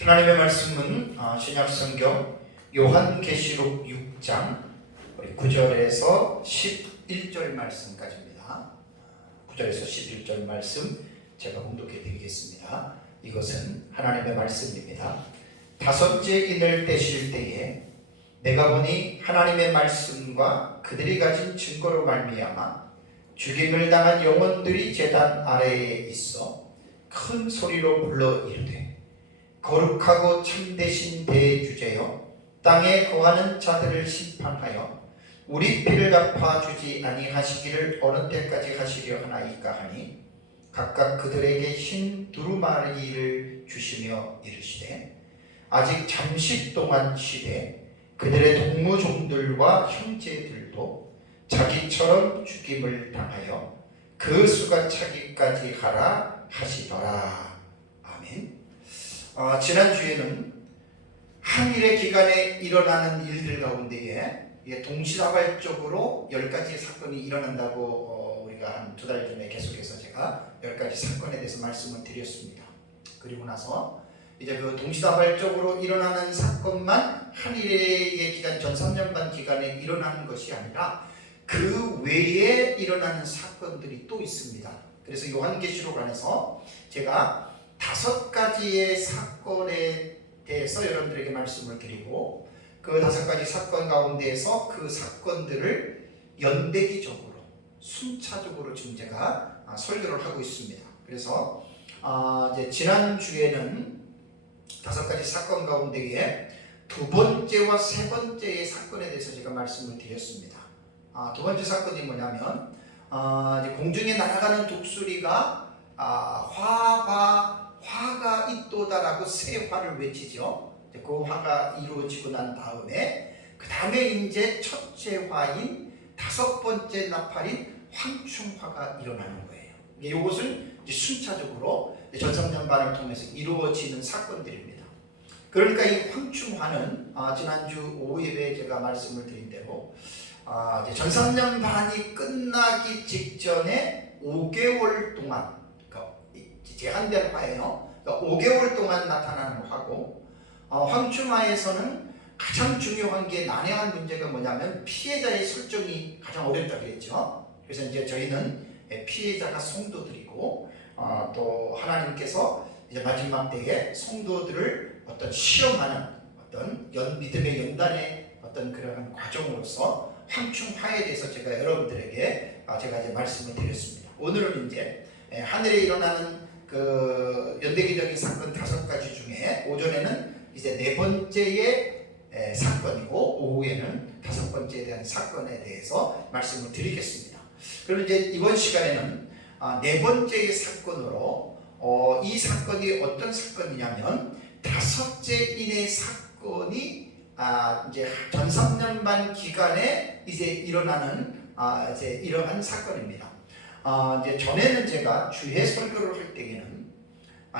하나님의 말씀은 신약성경 요한계시록 6장 9절에서 11절 말씀까지입니다. 9절에서 11절 말씀 제가 봉독해 드리겠습니다. 이것은 하나님의 말씀입니다. 다섯째 인을 떼실 때에 내가 보니 하나님의 말씀과 그들이 가진 증거로 말미암아 죽임을 당한 영혼들이 제단 아래에 있어 큰 소리로 불러 이르되 거룩하고 참되신 대주제여 땅에 거하는 자들을 심판하여 우리 피를 갚아주지 아니하시기를 어느 때까지 하시려 하나이까 하니 각각 그들에게 흰 두루마리를 주시며 이르시되 아직 잠시 동안 쉬되 그들의 동무종들과 형제들도 자기처럼 죽임을 당하여 그 수가 차기까지 하라 하시더라. 아멘. 지난주에는 한일의 기간에 일어나는 일들 가운데에 동시다발적으로 10가지의 사건이 일어난다고 우리가 한 2달 전에 계속해서 제가 10가지 사건에 대해서 말씀을 드렸습니다. 그리고 나서 이제 그 동시다발적으로 일어나는 사건만 한일의 기간 전 3년반 기간에 일어나는 것이 아니라 그 외에 일어나는 사건들이 또 있습니다. 그래서 요한계시록 안에서 제가 5가지의 사건에 대해서 여러분들에게 말씀을 드리고 그 5가지 사건 가운데에서 그 사건들을 연대기적으로 순차적으로 지금 제가 설교를 하고 있습니다. 그래서 이제 지난주에는 5가지 사건 가운데에 두 번째와 세 번째의 사건에 대해서 제가 말씀을 드렸습니다. 두 번째 사건이 뭐냐면 이제 공중에 날아가는 독수리가 화가 있도다라고 세 화를 외치죠. 그 화가 이루어지고 난 다음에 그 다음에 이제 첫째 화인 5번째 나팔인 황충화가 일어나는 거예요. 이것은 이제 순차적으로 전성년반을 통해서 이루어지는 사건들입니다. 그러니까 이 황충화는 지난주 오후 예배에 제가 말씀을 드린 대로 이제 전성년반이 끝나기 직전에 5개월 동안 제한된 화예요. 그러니까 5개월 동안 나타나는 화고 황충화에서는 가장 중요한 게 난해한 문제가 뭐냐면 피해자의 설정이 가장 어렵다 그랬죠. 그래서 이제 저희는 피해자가 성도들이고 또 하나님께서 이제 마지막 때에 성도들을 어떤 시험하는 어떤 믿음의 연단의 어떤 그러한 과정으로서 황충화에 대해서 제가 여러분들에게 제가 이제 말씀을 드렸습니다. 오늘은 이제 하늘에 일어나는 그 연대기적인 사건 5가지 중에 오전에는 이제 4번째의 사건이고 오후에는 5번째에 대한 사건에 대해서 말씀을 드리겠습니다. 그럼 이제 이번 시간에는 4번째의 사건으로 이 사건이 어떤 사건이냐면 5째인의 사건이 이제 전 3년반 기간에 이제 일어나는 이제 이러한 사건입니다. 이제 전에는 제가 주해 설교를 할 때에는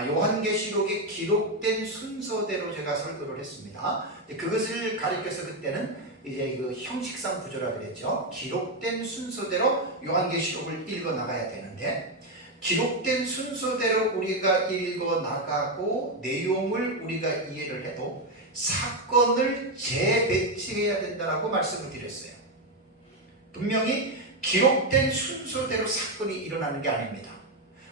요한계시록에 기록된 순서대로 제가 설교를 했습니다. 그것을 가리켜서 그때는 이제 그 형식상 구조라 그랬죠. 기록된 순서대로 요한계시록을 읽어 나가야 되는데 기록된 순서대로 우리가 읽어 나가고 내용을 우리가 이해를 해도 사건을 재배치해야 된다라고 말씀을 드렸어요. 분명히 기록된 순서대로 사건이 일어나는 게 아닙니다.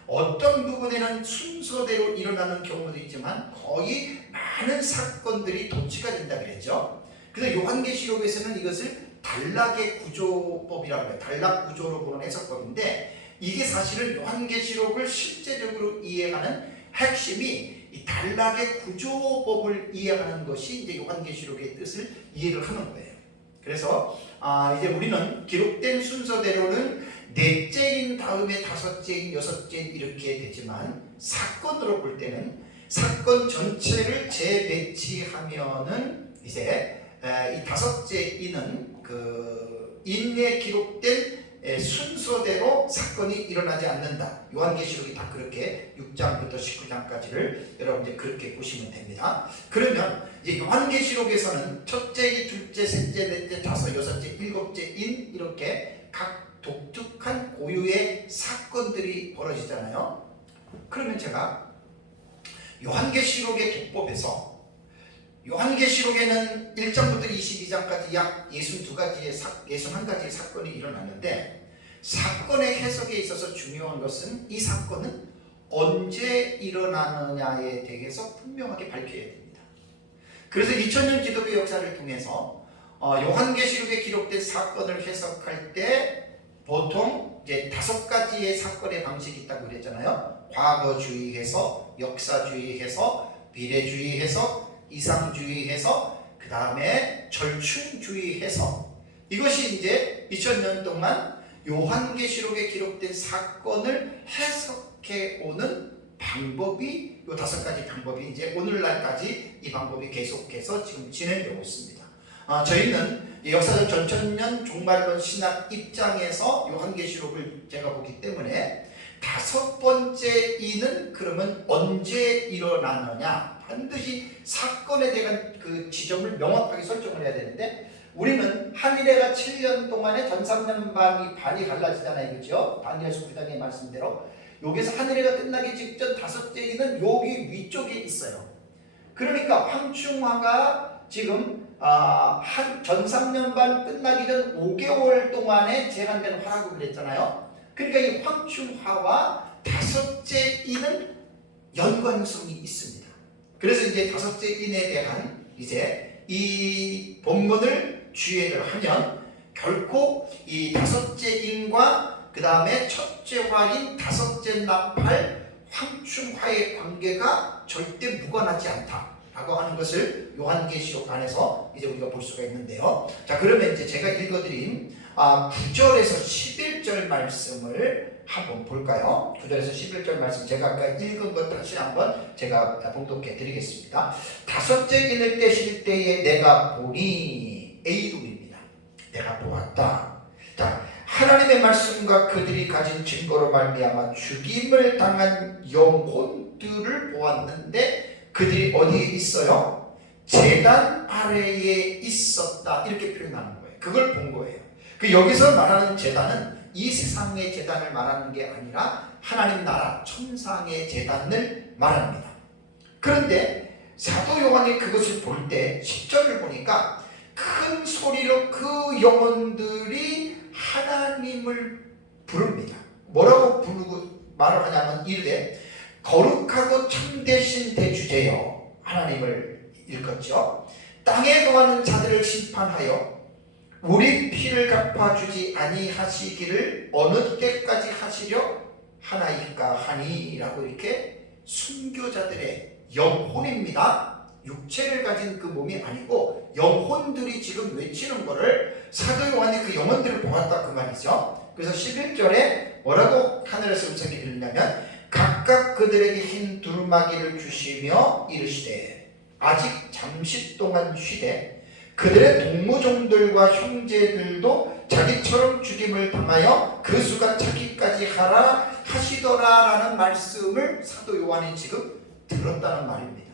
어떤 부분에는 순서대로 일어나는 경우도 있지만 거의 많은 사건들이 도치가 된다 그랬죠. 그래서 요한계시록에서는 이것을 단락의 구조법이라고 해요. 단락 구조로 보는 해석법인데 이게 사실은 요한계시록을 실제적으로 이해하는 핵심이 이 단락의 구조법을 이해하는 것이 이제 요한계시록의 뜻을 이해를 하는 거예요. 그래서 이제 우리는 기록된 순서대로는 4째인 다음에 5째인 6째인 이렇게 되지만 사건으로 볼 때는 사건 전체를 재배치하면은 이제 이 5째인은 그 인에 기록된 순서대로 사건이 일어나지 않는다. 요한계시록이 다 그렇게 6장부터 19장까지를 여러분 이제 그렇게 보시면 됩니다. 그러면 이제 요한계시록에서는 첫째, 둘째, 셋째, 넷째, 다섯, 여섯째, 일곱째인 이렇게 각 독특한 고유의 사건들이 벌어지잖아요. 그러면 제가 요한계시록의 독법에 기록돼서 요한계시록에는 1장부터 22장까지 약 61가지의 사건이 일어났는데, 사건의 해석에 있어서 중요한 것은 이 사건은 언제 일어나느냐에 대해서 분명하게 밝혀야 됩니다. 그래서 2000년 기독교 역사를 통해서 요한계시록에 기록된 사건을 해석할 때 보통 이제 5가지의 사건의 방식이 있다고 그랬잖아요. 과거주의 해석, 역사주의 해석, 미래주의 해석, 이상주의 해석, 그 다음에 절충주의 해석. 이것이 이제 2000년 동안 요한계시록에 기록된 사건을 해석해 오는 방법이, 이 5가지 방법이 이제 오늘날까지 이 방법이 계속해서 지금 진행되고 있습니다. 저희는 역사적 전천년 종말론 신학 입장에서 요한계시록을 제가 보기 때문에 5번째 이는 그러면 언제 일어나느냐, 반드시 사건에 대한 그 지점을 명확하게 설정을 해야 되는데, 우리는 한일해가 7년 동안에 전삼년반이 반이 갈라지잖아요, 그렇죠? 다니엘서 9장의 말씀대로 여기서 한일해가 끝나기 직전 5째 이는 여기 위쪽에 있어요. 그러니까 황충화가 지금 전삼년반 끝나기 전 5개월 동안에 제한된 화라고 그랬잖아요. 그러니까 이 황충화와 5째 인은 연관성이 있습니다. 그래서 이제 5째 인에 대한 이제 이 본문을 주의를 하면 결코 이 5째 인과 그 다음에 첫째 화인 5째 나팔 황충화의 관계가 절대 무관하지 않다라고 하는 것을 요한계시록 안에서 이제 우리가 볼 수가 있는데요. 자, 그러면 이제 제가 읽어드린 9절에서 11절 말씀을 한번 볼까요? 9절에서 11절 말씀, 제가 아까 읽은 것 다시 한번 제가 봉독해 드리겠습니다. 5째 인을 떼실 때에 내가 보니, A룸입니다. 내가 보았다. 자, 하나님의 말씀과 그들이 가진 증거로 말미암아 죽임을 당한 영혼들을 보았는데, 그들이 어디에 있어요? 제단 아래에 있었다, 이렇게 표현하는 거예요. 그걸 본 거예요. 그 여기서 말하는 제단은 이 세상의 제단을 말하는 게 아니라 하나님 나라 천상의 제단을 말합니다. 그런데 사도 요한이 그것을 볼 때 10절을 보니까 큰 소리로 그 영혼들이 하나님을 부릅니다. 뭐라고 부르고 말을 하냐면 이르되 거룩하고 참되신 대주제여, 하나님을 일컫죠. 땅에 거하는 자들을 심판하여 우리 피를 갚아주지 아니하시기를 어느 때까지 하시려 하나이까 하니라고, 이렇게 순교자들의 영혼입니다. 육체를 가진 그 몸이 아니고 영혼들이 지금 외치는 거를 사도 요한이 그 영혼들을 보았다, 그 말이죠. 그래서 11절에 뭐라고 하늘에서 음성이 들리냐면 각각 그들에게 흰 두루마기를 주시며 이르시되 아직 잠시 동안 쉬되 그들의 동무종들과 형제들도 자기처럼 죽임을 당하여 그 수가 자기까지 하라 하시더라라는 말씀을 사도 요한이 지금 들었다는 말입니다.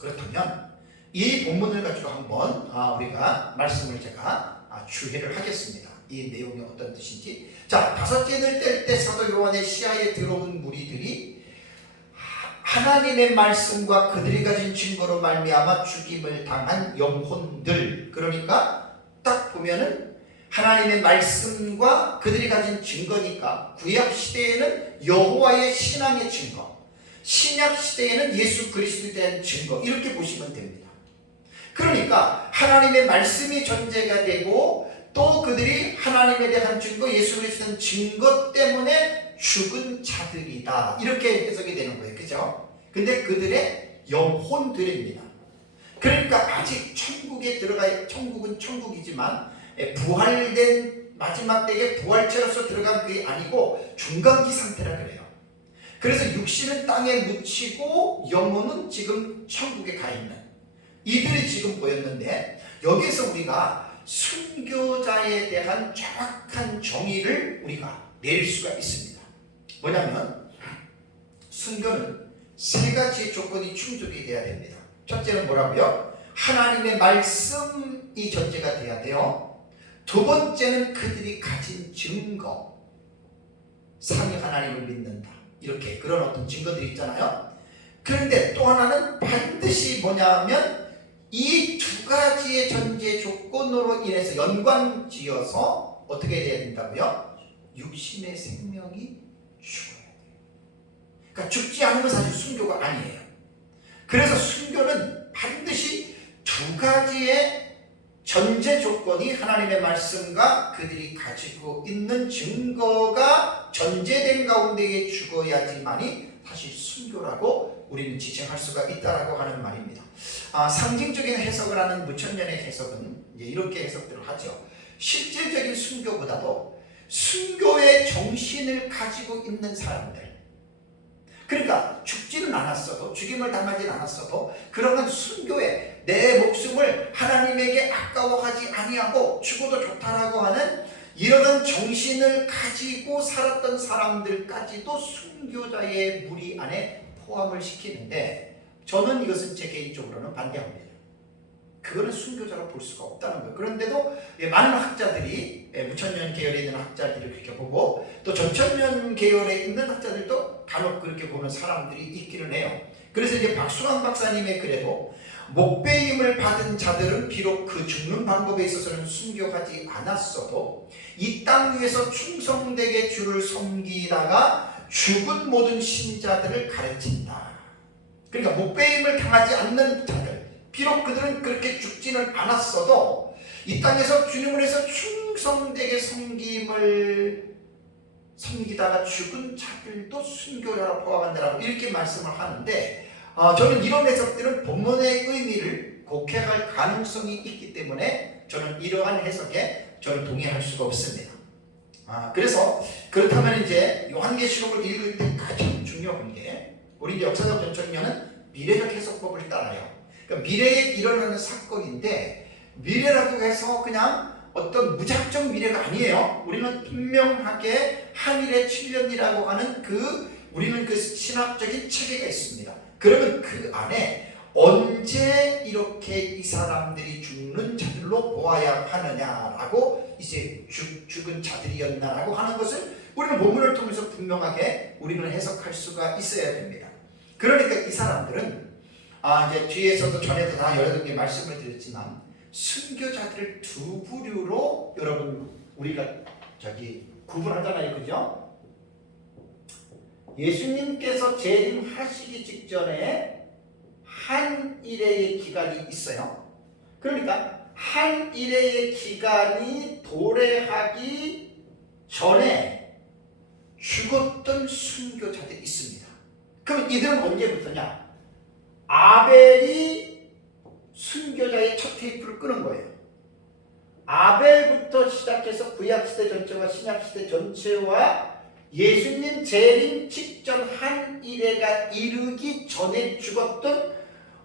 그렇다면 이 본문을 가지고 한번 우리가 말씀을 제가 주의를 하겠습니다. 이 내용이 어떤 뜻인지. 자, 5째 인을 뗄 때 사도 요한의 시야에 들어온 무리들이 하나님의 말씀과 그들이 가진 증거로 말미암아 죽임을 당한 영혼들, 그러니까 딱 보면은 하나님의 말씀과 그들이 가진 증거니까 구약 시대에는 여호와의 신앙의 증거, 신약 시대에는 예수 그리스도에 대한 증거, 이렇게 보시면 됩니다. 그러니까 하나님의 말씀이 전제가 되고 또 그들이 하나님에 대한 증거, 예수 그리스도에 대한 증거 때문에 죽은 자들이다, 이렇게 해석이 되는 거예요. 그죠? 근데 그들의 영혼들입니다. 그러니까 아직 천국에 천국은 천국이지만 부활된 마지막 때에 부활체로서 들어간 게 아니고 중간기 상태라 그래요. 그래서 육신은 땅에 묻히고 영혼은 지금 천국에 가 있는 이들이 지금 보였는데, 여기서 우리가 순교자에 대한 정확한 정의를 우리가 내릴 수가 있습니다. 뭐냐면 순교는 3가지 조건이 충족이 돼야 됩니다. 첫째는 뭐라고요? 하나님의 말씀이 전제가 돼야 돼요. 2번째는 그들이 가진 증거, 삼위 하나님을 믿는다, 이렇게 그런 어떤 증거들이 있잖아요. 그런데 또 하나는 반드시 뭐냐면 이 두 가지의 전제 조건으로 인해서 연관지어서 어떻게 돼야 된다고요? 육신의 생명이 죽어야 돼요. 그러니까 죽지 않으면 사실 순교가 아니에요. 그래서 순교는 반드시 두 가지의 전제 조건이 하나님의 말씀과 그들이 가지고 있는 증거가 전제된 가운데에 죽어야지만이 사실 순교라고 우리는 지칭할 수가 있다라고 하는 말입니다. 상징적인 해석을 하는 무천년의 해석은 이제 이렇게 해석들을 하죠. 실질적인 순교보다도 순교의 정신을 가지고 있는 사람들, 그러니까 죽지는 않았어도, 죽임을 당하지 않았어도 그러한 순교에 내 목숨을 하나님에게 아까워하지 아니하고 죽어도 좋다라고 하는 이러한 정신을 가지고 살았던 사람들까지도 순교자의 무리 안에 포함을 시키는데, 저는 이것은 제 개인적으로는 반대합니다. 그거는 순교자로 볼 수가 없다는 거예요. 그런데도 많은 학자들이, 무천년 계열에 있는 학자들이 그렇게 보고, 또 전천년 계열에 있는 학자들도 간혹 그렇게 보는 사람들이 있기는 해요. 그래서 이제 박수광 박사님의 글에도 목배임을 받은 자들은 비록 그 죽는 방법에 있어서는 순교하지 않았어도 이 땅 위에서 충성되게 주를 섬기다가 죽은 모든 신자들을 가르친다. 그러니까 목배임을 당하지 않는 자들, 비록 그들은 그렇게 죽지는 않았어도 이 땅에서 주님을 위해서 충성되게 섬기다가 죽은 자들도 순교자로 포함한다라고 이렇게 말씀을 하는데, 저는 이런 해석들은 본문의 의미를 곡해할 가능성이 있기 때문에 저는 이러한 해석에 저는 동의할 수가 없습니다. 그래서 그렇다면 이제 요한계시록을 읽을 때 가장 중요한 게, 우리 이제 역사적 전천년은 미래적 해석법을 따라요. 그러니까 미래에 일어나는 사건인데, 미래라고 해서 그냥 어떤 무작정 미래가 아니에요. 우리는 분명하게 한일의 7년이라고 하는 우리는 그 신학적인 체계가 있습니다. 그러면 그 안에 언제 이렇게 이 사람들이 죽는 자들로 보아야 하느냐라고, 이제 죽은 자들이었나라고 하는 것을 우리는 본문을 통해서 분명하게 우리는 해석할 수가 있어야 됩니다. 그러니까 이 사람들은 이제 뒤에서도 전에도 다 여러 개 말씀을 드렸지만, 순교자들을 두 부류로 여러분 우리가 구분하잖아요, 그죠? 예수님께서 재림하시기 직전에 한 일회의 기간이 있어요. 그러니까 한 일회의 기간이 도래하기 전에 죽었던 순교자들이 있습니다. 그럼 이들은 언제부터냐? 아벨이 순교자의 첫 테이프를 끄는 거예요. 아벨부터 시작해서 구약시대 전체와 신약시대 전체와 예수님 재림 직전 한 일회가 이르기 전에 죽었던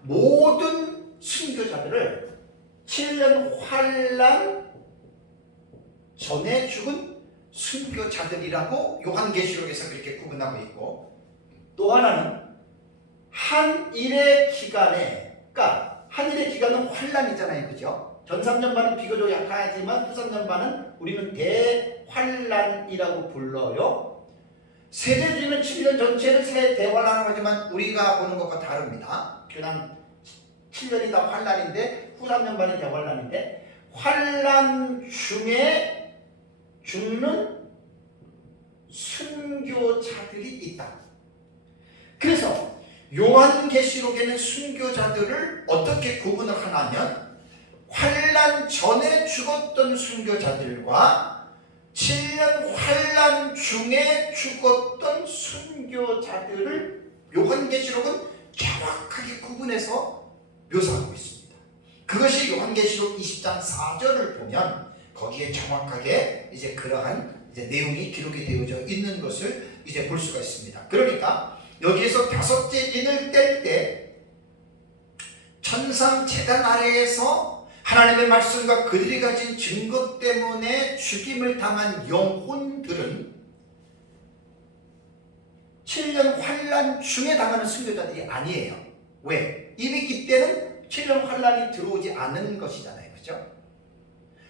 모든 순교자들을 7년 환란 전에 죽은 순교자들이라고 요한계시록에서 그렇게 구분하고 있고, 또 하나는 한 일의 기간에, 그러니까 한 일의 기간은 환란이잖아요, 그죠? 전 3년반은 비교적 약하지만 후 3년반은 우리는 대환란이라고 불러요. 세대주의는 7년 전체를 새 대환란이라고 하지만 우리가 보는 것과 다릅니다. 그냥 7년이 다 환란인데 후 3년반이 대환란인데, 환란 중에 죽는 순교자들이 있다. 그래서 요한계시록에는 순교자들을 어떻게 구분을 하냐면, 환란 전에 죽었던 순교자들과 7년 환란 중에 죽었던 순교자들을 요한계시록은 정확하게 구분해서 묘사하고 있습니다. 그것이 요한계시록 20장 4절을 보면 거기에 정확하게 이제 그러한 이제 내용이 기록이 되어져 있는 것을 이제 볼 수가 있습니다. 그러니까 여기에서 다섯째 인을 뗄 때 천상 제단 아래에서 하나님의 말씀과 그들이 가진 증거 때문에 죽임을 당한 영혼들은 7년 환란 중에 당하는 순교자들이 아니에요. 왜? 이미 이때는 7년 환란이 들어오지 않은 것이잖아요, 그죠?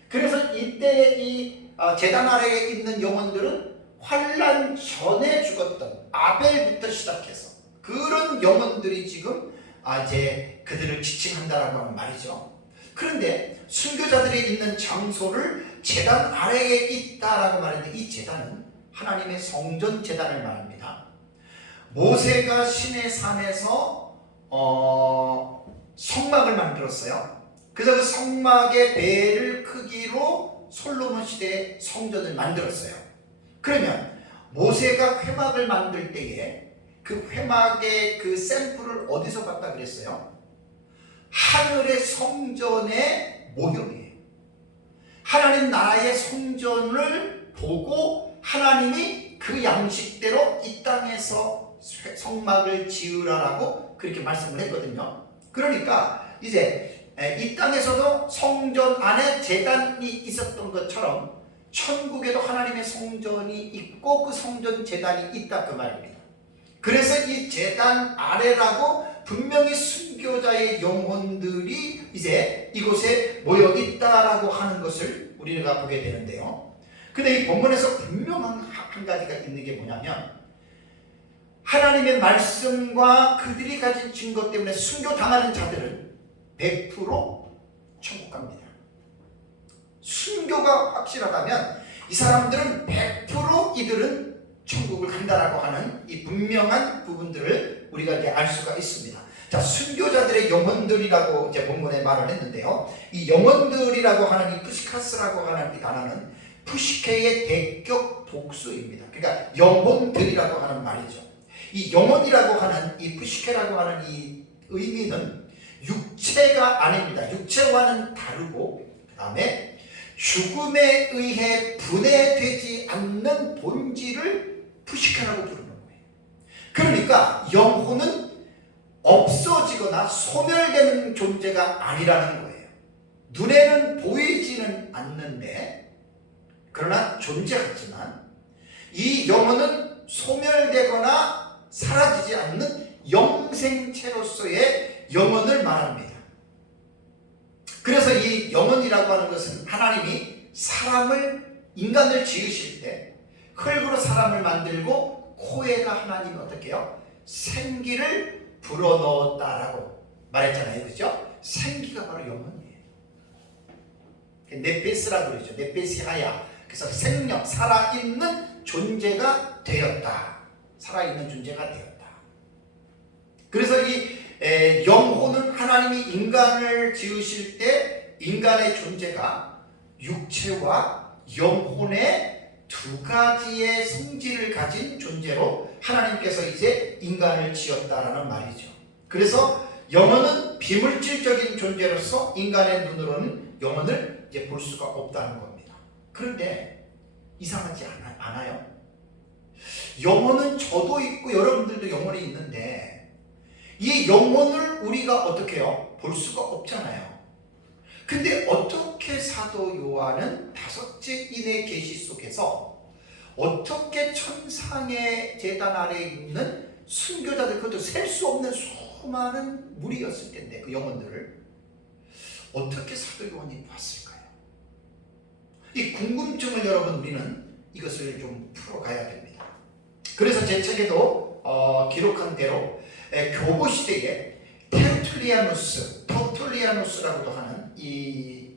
그래서 이때 이 제단 아래에 있는 영혼들은 환란 전에 죽었던 아벨부터 시작해서 그런 영혼들이 지금 이제 그들을 지칭한다라고 하는 말이죠. 그런데 순교자들이 있는 장소를 제단 아래에 있다라고 말했는데 이 제단은 하나님의 성전 제단을 말합니다. 모세가 시내 산에서 성막을 만들었어요. 그래서 그 성막의 배를 크기로 솔로몬 시대에 성전을 만들었어요. 그러면 모세가 회막을 만들 때에 그 회막의 그 샘플을 어디서 봤다 그랬어요? 하늘의 성전의 모형이에요. 하나님 나라의 성전을 보고 하나님이 그 양식대로 이 땅에서 성막을 지으라라고 그렇게 말씀을 했거든요. 그러니까 이제 이 땅에서도 성전 안에 제단이 있었던 것처럼 천국에도 하나님의 성전이 있고 그 성전 제단이 있다 그 말입니다. 그래서 이 제단 아래라고 분명히 순교자의 영혼들이 이제 이곳에 모여 있다라고 하는 것을 우리가 보게 되는데요. 근데 이 본문에서 분명한 한 가지가 있는 게 뭐냐면 하나님의 말씀과 그들이 가진 증거 때문에 순교당하는 자들은 100% 천국 갑니다. 순교가 확실하다면 이 사람들은 100% 이들은 천국을 간다라고 하는 이 분명한 부분들을 우리가 이제 알 수가 있습니다. 자, 순교자들의 영혼들이라고 이제 본문에 말을 했는데요. 이 영혼들이라고 하는 이 푸시카스라고 하는 이 단어는 푸시케의 대격 복수입니다. 그러니까 영혼들이라고 하는 말이죠. 이 영혼이라고 하는 이 푸시케라고 하는 이 의미는 육체가 아닙니다. 육체와는 다르고 그 다음에 죽음에 의해 분해되지 않는 본질을 푸시케라고 부르는 거예요. 그러니까 영혼은 없어지거나 소멸되는 존재가 아니라는 거예요. 눈에는 보이지는 않는데 그러나 존재하지만 이 영혼은 소멸되거나 사라지지 않는 영생체로서의 영혼을 말합니다. 그래서 이 영혼이라고 하는 것은 하나님이 인간을 지으실 때 흙으로 사람을 만들고 코에다 하나님이 어떻게 해요? 생기를 불어넣었다라고 말했잖아요. 그죠? 생기가 바로 영혼이에요. 네페스라고 그러죠. 네페시하야. 그래서 생명, 살아있는 존재가 되었다. 살아있는 존재가 되었다. 그래서 이 영혼은 하나님이 인간을 지으실 때 인간의 존재가 육체와 영혼의 두 가지의 성질을 가진 존재로 하나님께서 이제 인간을 지었다라는 말이죠. 그래서 영혼은 비물질적인 존재로서 인간의 눈으로는 영혼을 이제 볼 수가 없다는 겁니다. 그런데 이상하지 않아요? 영혼은 저도 있고 여러분들도 영혼이 있는데 이 영혼을 우리가 어떻게 해요? 볼 수가 없잖아요. 근데 어떻게 사도 요한은 5째 인의 계시 속에서 어떻게 천상의 제단 아래에 있는 순교자들, 그것도 셀 수 없는 수많은 무리였을 텐데 그 영혼들을 어떻게 사도 요한이 봤을까요? 이 궁금증을 여러분 우리는 이것을 좀 풀어가야 됩니다. 그래서 제 책에도 기록한 대로 교보 시대에 터툴리아누스라고도 하는 이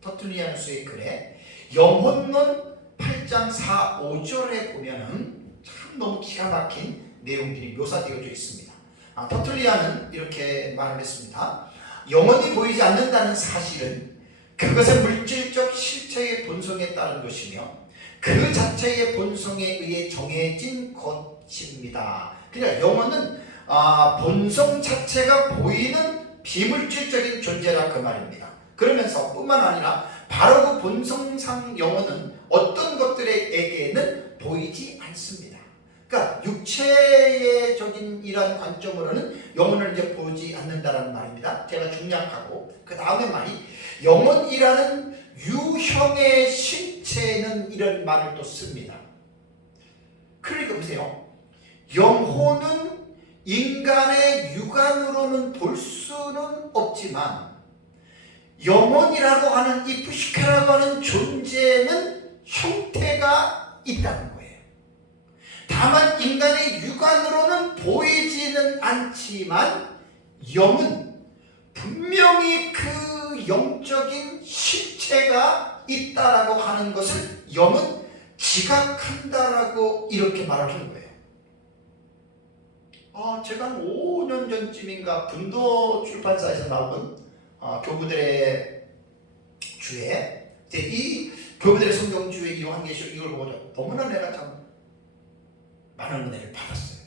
터툴리아누스의 글에 영혼론 8장 4, 5절에 보면은 참 너무 기가 막힌 내용들이 묘사되어져 있습니다. 터툴리아는 이렇게 말을 했습니다. 영혼이 보이지 않는다는 사실은 그것의 물질적 실체의 본성에 따른 것이며 그 자체의 본성에 의해 정해진 것입니다. 그러니까 영혼은 본성 자체가 보이는 비물질적인 존재라 그 말입니다. 그러면서 뿐만 아니라 바로 그 본성상 영혼은 어떤 것들에게는 보이지 않습니다. 그러니까 육체적인 이런 관점으로는 영혼을 이제 보지 않는다라는 말입니다. 제가 중략하고 그 다음에 말이 영혼이라는 유형의 신체는 이런 말을 또 씁니다. 그러니까 보세요. 영혼은 인간의 육안으로는 볼 수는 없지만 영혼이라고 하는 이 푸시카라고 하는 존재는 형태가 있다는 거예요. 다만 인간의 육안으로는 보이지는 않지만 영은 분명히 그 영적인 실체가 있다라고 하는 것을 영은 지각한다라고 이렇게 말을 하는 거예요. 제가 한 5년 전쯤인가 분도 출판사에서 나온 교부들의 주에 이 교부들의 성경주의 요한계시록 이걸 보고 너무나 내가 참 많은 은혜를 받았어요.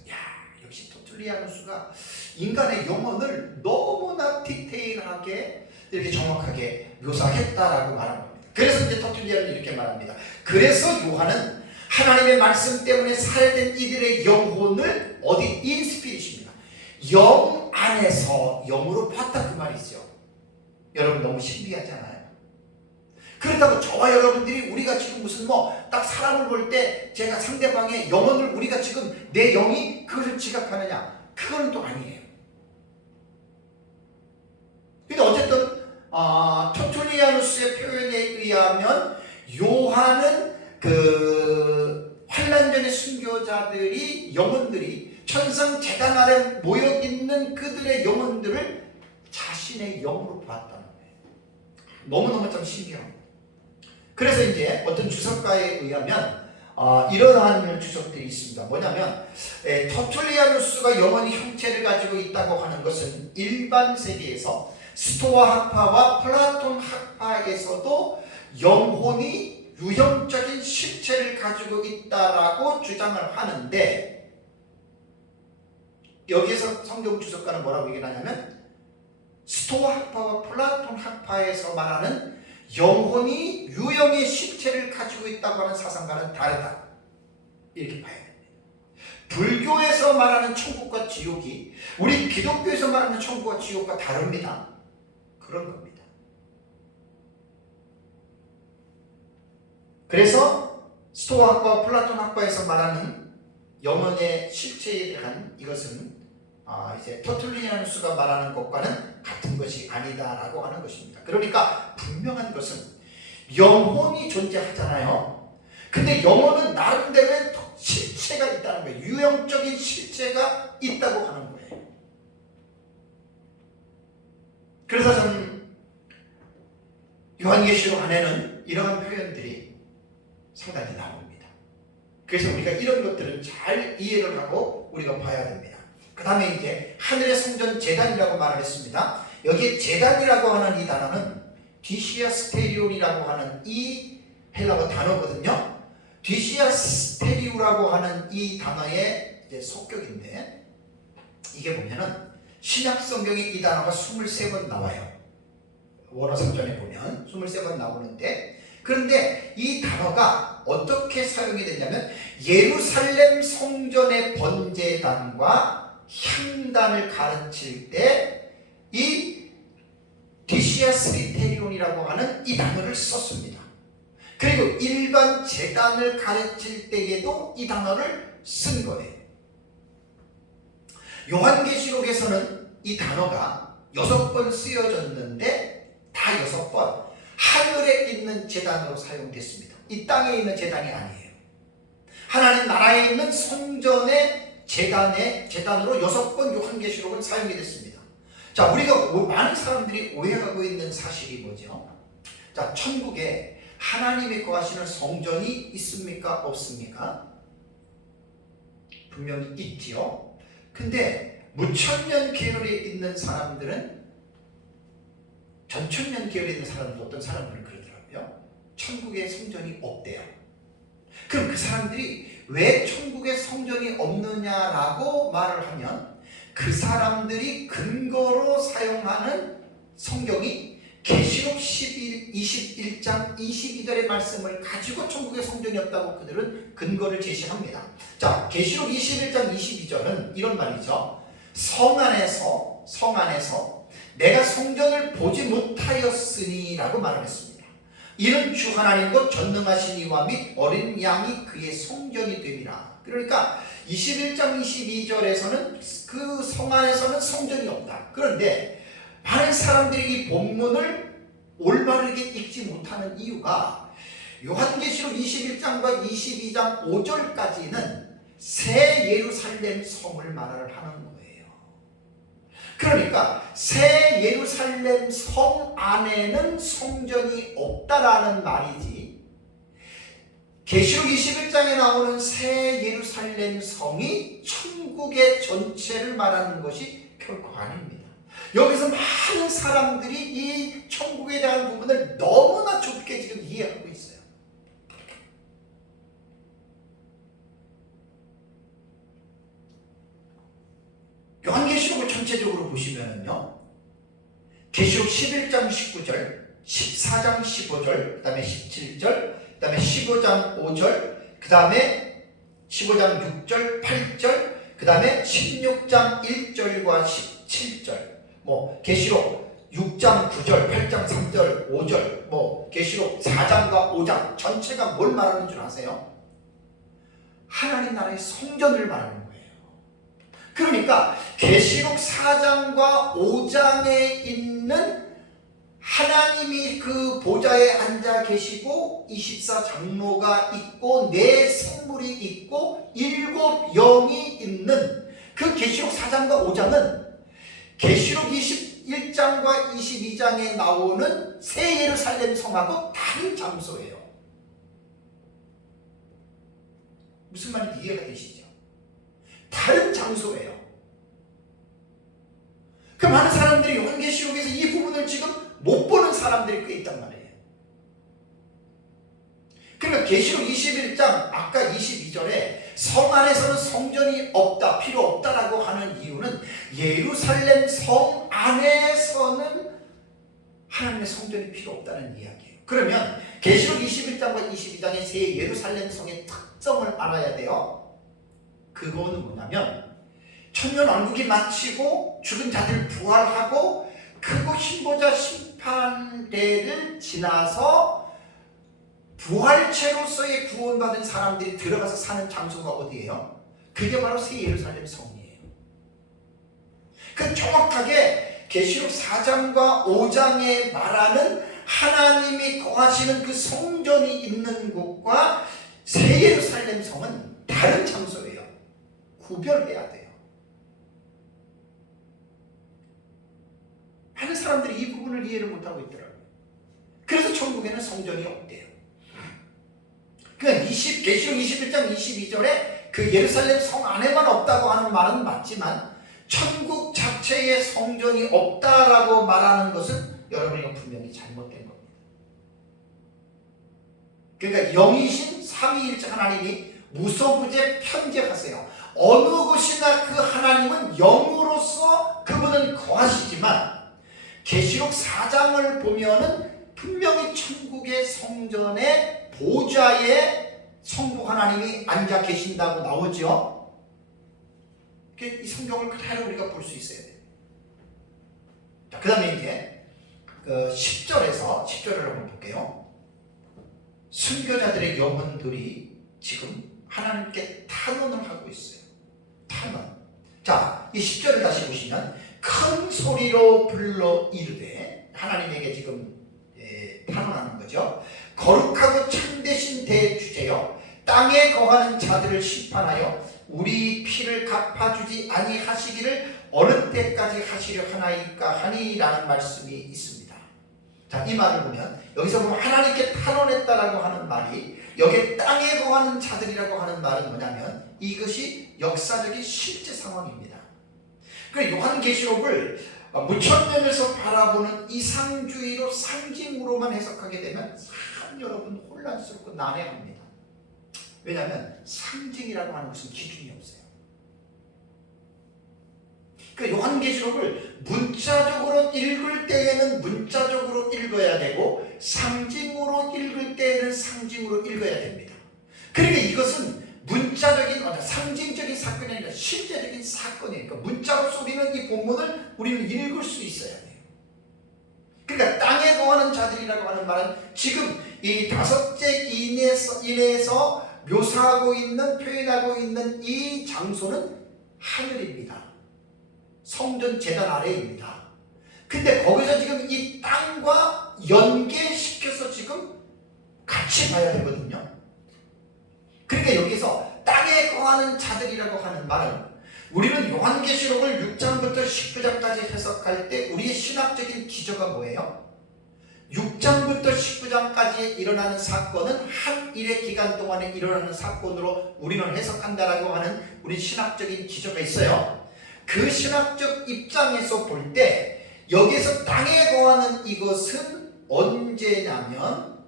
역시 터툴리아누스가 인간의 영혼을 너무나 디테일하게 이렇게 정확하게 묘사했다라고 말한 겁니다. 그래서 이제 터툴리아는 이렇게 말합니다. 그래서 요한은 하나님의 말씀 때문에 살해된 이들의 영혼을 인스피릿입니다. 영 안에서 영으로 봤다 그 말이죠. 여러분 너무 신비하잖아요. 그렇다고 저와 여러분들이 우리가 지금 무슨 딱 사람을 볼 때 제가 상대방의 영혼을 우리가 지금 내 영이 그것을 지각하느냐, 그건 또 아니에요. 근데 어쨌든 터툴리아누스의 표현에 의하면 요한은 그 환난전의 순교자들이 영혼들이 천상 제단 아래 모여 있는 그들의 영혼들을 자신의 영으로 봤다는 거예요. 너무너무 좀 신기합니다. 그래서 이제 어떤 주석가에 의하면 이러한 주석들이 있습니다. 뭐냐면 터툴리아누스가 영혼의 형체를 가지고 있다고 하는 것은 일반 세계에서 스토아 학파와 플라톤 학파에서도 영혼이 유형적인 실체를 가지고 있다라고 주장을 하는데, 여기에서 성경 주석가는 뭐라고 얘기를 하냐면 스토아 학파와 플라톤 학파에서 말하는 영혼이 유형의 실체를 가지고 있다고 하는 사상과는 다르다, 이렇게 봐야 됩니다. 불교에서 말하는 천국과 지옥이 우리 기독교에서 말하는 천국과 지옥과 다릅니다. 그런 겁니다. 그래서 스토아 학파와 플라톤 학파에서 말하는 영혼의 실체에 대한 이것은 이제 터툴리아누스가 말하는 것과는 같은 것이 아니다라고 하는 것입니다. 그러니까 분명한 것은 영혼이 존재하잖아요. 근데 영혼은 나름대로의 실체가 있다는 거예요. 유형적인 실체가 있다고 하는 거예요. 그래서 저는 요한계시록 안에는 이러한 표현들이 상당히 나옵니다. 그래서 우리가 이런 것들은 잘 이해를 하고 우리가 봐야 됩니다. 그 다음에 이제 하늘의 성전 제단이라고 말을 했습니다. 여기에 제단이라고 하는 이 단어는 디시아스테리온이라고 하는 이 헬라어 단어거든요. 디시아스테리오라고 하는 이 단어의 이제 속격인데, 이게 보면은 신약 성경에 이 단어가 23번 나와요. 원어 성전에 보면 23번 나오는데, 그런데 이 단어가 어떻게 사용이 되냐면 예루살렘 성전의 번제단과 향단을 가르칠 때 이 디시아스테리온이라고 하는 이 단어를 썼습니다. 그리고 일반 제단을 가르칠 때에도 이 단어를 쓴 거예요. 요한계시록에서는 이 단어가 6번 쓰여졌는데 다 6번 하늘에 있는 제단으로 사용됐습니다. 이 땅에 있는 제단이 아니에요. 하나님 나라에 있는 성전의 제단으로 6번 요한계시록은 사용이 됐습니다. 자, 우리가 많은 사람들이 오해하고 있는 사실이 뭐죠? 자, 천국에 하나님이 거하시는 성전이 있습니까? 없습니까? 분명히 있지요. 근데 무천년 계열에 있는 사람들은, 전천년 계열에 있는 사람들, 어떤 사람들은 그러더라고요. 천국에 성전이 없대요. 그럼 그 사람들이 왜 천국에 성전이 없느냐라고 말을 하면, 그 사람들이 근거로 사용하는 성경이 계시록 21장 22절의 말씀을 가지고 천국에 성전이 없다고 그들은 근거를 제시합니다. 자, 계시록 21장 22절은 이런 말이죠. 성 안에서 내가 성전을 보지 못하였으니 라고 말을 했습니다. 이는 주 하나님 곧 전능하신 이와 및 어린 양이 그의 성전이 됨이라. 그러니까 21장 22절에서는 그 성 안에서는 성전이 없다. 그런데 많은 사람들이 이 본문을 올바르게 읽지 못하는 이유가 요한계시록 21장과 22장 5절까지는 새 예루살렘 성을 말을 하는 거예요. 그러니까 새 예루살렘 성 안에는 성전이 없다라는 말이지, 계시록 21장에 나오는 새 예루살렘 성이 천국의 전체를 말하는 것이 결코 아닙니다. 여기서 많은 사람들이 이 천국에 대한 부분을 너무나 좁게 지금 이해하고 있어요. 요한계시록을 전체적으로 보시면은요, 계시록 11장 19절, 14장 15절, 그 다음에 17절, 그 다음에 15장 5절, 그 다음에 15장 6절, 8절, 그 다음에 16장 1절과 17절, 계시록 6장 9절, 8장 3절, 5절, 계시록 4장과 5장 전체가 뭘 말하는 줄 아세요? 하나님 나라의 성전을 말하는 거예요. 그러니까 계시록 4장과 5장에 있는 하나님이 그 보좌에 앉아 계시고 24장로가 있고 네 생물이 있고 7영이 있는 그 계시록 4장과 5장은 계시록 21장과 22장에 나오는 새 예루살렘 성하고 다른 장소예요. 무슨 말인지 이해가 되시죠? 다른 장소예요. 그 많은 사람들이 요한계시록에서 이 부분을 지금 못 보는 사람들이 꽤 있단 말이에요. 그러니까 계시록 21장 아까 22절에 성 안에서는 성전이 없다, 필요 없다라고 하는 이유는 예루살렘 성 안에서는 하나님의 성전이 필요 없다는 이야기예요. 그러면 계시록 21장과 22장의 새 예루살렘 성의 특성을 알아야 돼요. 그거는 뭐냐면 천년왕국이 마치고 죽은 자들 부활하고 크고 흰보자 심판대를 지나서 부활체로서의 구원받은 사람들이 들어가서 사는 장소가 어디예요? 그게 바로 새 예루살렘 성이에요. 그 정확하게 계시록 4장과 5장에 말하는 하나님이 거하시는 그 성전이 있는 곳과 새 예루살렘 성은 다른 장소예요. 구별해야 돼요. 많은 사람들이 이 부분을 이해를 못하고 있더라고요. 그래서 천국에는 성전이 없대요. 그러니까 계시록 21장 22절에 그 예루살렘 성 안에만 없다고 하는 말은 맞지만 천국 자체에 성전이 없다라고 말하는 것은 여러분이 분명히 잘못된 겁니다. 그러니까 영이신 삼위일체 하나님이 무소부재 편재하세요. 어느 곳이나 그 하나님은 영으로서 그분은 거하시지만 계시록 4장을 보면은 분명히 천국의 성전에 보좌에 성부 하나님이 앉아 계신다고 나오죠. 이 성경을 그대로 우리가 볼 수 있어야 돼요. 자, 그 다음에 이제 10절을 한번 볼게요. 순교자들의 영혼들이 지금 하나님께 탄원을 하고 있어요. 탄원. 자, 이 10절을 다시 보시면 큰 소리로 불러 이르되, 하나님에게 지금 탄원하는 거죠. 거룩하고 참되신 대주제여, 땅에 거하는 자들을 심판하여 우리 피를 갚아주지 아니하시기를 어느 때까지 하시려 하나이까 하니라는 말씀이 있습니다. 자, 이 말을 보면 여기서 보면 하나님께 탄원했다라고 하는 말이, 여기에 땅에 거하는 자들이라고 하는 말은 뭐냐면 이것이 역사적인 실제 상황입니다. 그러니까 요한계시록을 무천년에서 바라보는 이상주의로 상징으로만 해석하게 되면 참 여러분 혼란스럽고 난해합니다. 왜냐하면 상징이라고 하는 것은 기준이 없어요. 그러니까 요한계시록을 문자적으로 읽을 때에는 문자적으로 읽어야 되고 상징으로 읽을 때에는 상징으로 읽어야 됩니다. 그러니까 이것은 문자적인 상징적인 사건이 아니라 실제적인 사건이니까 문자로서 우리는 이 본문을 우리는 읽을 수 있어야 돼요. 그러니까 땅에 거하는 자들이라고 하는 말은 지금 이 다섯째 인에서 묘사하고 있는, 표현하고 있는 이 장소는 하늘입니다. 성전 제단 아래입니다. 근데 거기서 지금 이 땅과 연계시켜서 지금 같이 봐야 되거든요. 그러니까 여기서 땅에 거하는 자들이라고 하는 말은 우리는 요한계시록을 6장부터 19장까지 해석할 때 우리의 신학적인 기저가 뭐예요? 6장부터 19장까지 일어나는 사건은 한 일의 기간 동안에 일어나는 사건으로 우리는 해석한다라고 하는 우리 신학적인 기저가 있어요. 그 신학적 입장에서 볼 때 여기서 땅에 거하는 이것은 언제냐면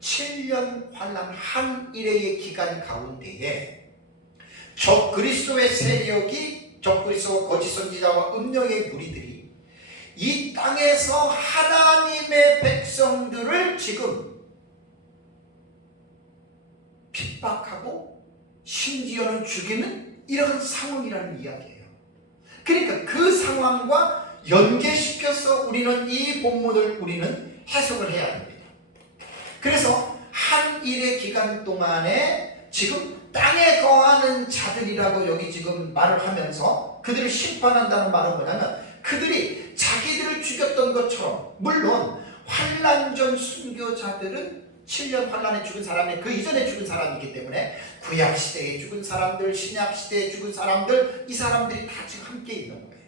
7년 환란 한 일의 기간 가운데에 적그리스도의 세력이 적그리스도와 거짓 선지자와 음령의 무리들이 이 땅에서 하나님의 백성들을 지금 핍박하고 심지어는 죽이는 이런 상황이라는 이야기예요. 그러니까 그 상황과 연계시켜서 우리는 이 본문을 우리는 해석을 해야 합니다. 그래서 한 일의 기간 동안에 지금 땅에 거하는 자들이라고 여기 지금 말을 하면서 그들을 심판한다는 말은 뭐냐면 그들이 자기들을 죽였던 것처럼, 물론 환란 전 순교자들은 7년 환란에 죽은 사람이 그 이전에 죽은 사람이기 때문에 구약 시대에 죽은 사람들, 신약 시대에 죽은 사람들, 이 사람들이 다 지금 함께 있는 거예요.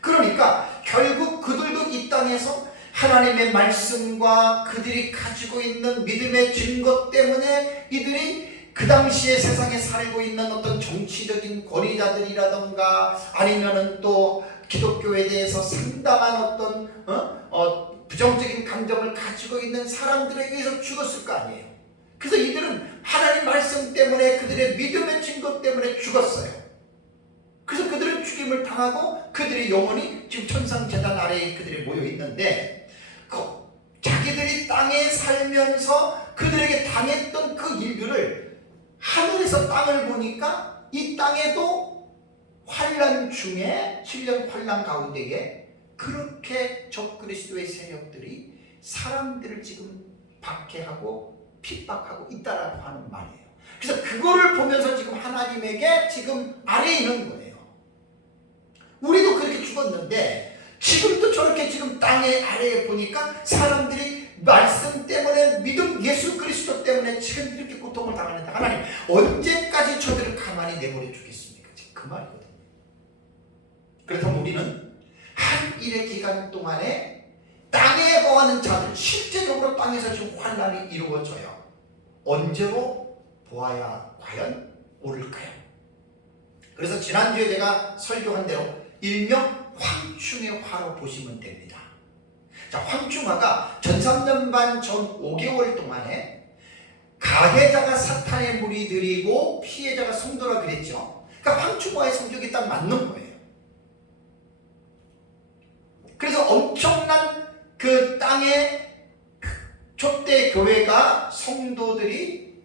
그러니까 결국 그들도 이 땅에서 하나님의 말씀과 그들이 가지고 있는 믿음의 증거 때문에 이들이 그 당시에 세상에 살고 있는 어떤 정치적인 권위자들이라던가 아니면은 또 기독교에 대해서 상당한 어떤 부정적인 감정을 가지고 있는 사람들에 의해서 죽었을 거 아니에요. 그래서 이들은 하나님 말씀 때문에 그들의 믿음의 증거 때문에 죽었어요. 그래서 그들은 죽임을 당하고 그들의 영혼이 지금 천상재단 아래에 그들이 모여 있는데 자기들이 땅에 살면서 그들에게 당했던 그 일들을 하늘에서 땅을 보니까 이 땅에도 환란 중에 7년 환란 가운데에 그렇게 적그리스도의 세력들이 사람들을 지금 박해하고 핍박하고 있다라고 하는 말이에요. 그래서 그거를 보면서 지금 하나님에게 지금 아래에 있는 거예요. 우리도 그렇게 죽었는데 지금도 저렇게 지금 땅의 아래에 보니까 사람들이 말씀 때문에 믿음 예수 그리스도 때문에 지금 이렇게 고통을 당하는데 하나님 언제까지 저들을 가만히 내버려 주겠습니까? 지금 그 말이거든요. 그렇다면 우리는 한 일의 기간 동안에 땅에 거하는 자들, 실제적으로 땅에서 지금 환란이 이루어져요. 언제로 보아야 과연 옳을까요? 그래서 지난주에 제가 설교한 대로 일명 황충의 화로 보시면 됩니다. 자, 황충화가 전 3년 반 전 5개월 동안에 가해자가 사탄의 무리들이고 피해자가 성도라 그랬죠. 그러니까 황충화의 성격이 딱 맞는 거예요. 그래서 엄청난 그 땅의 초대 교회가 성도들이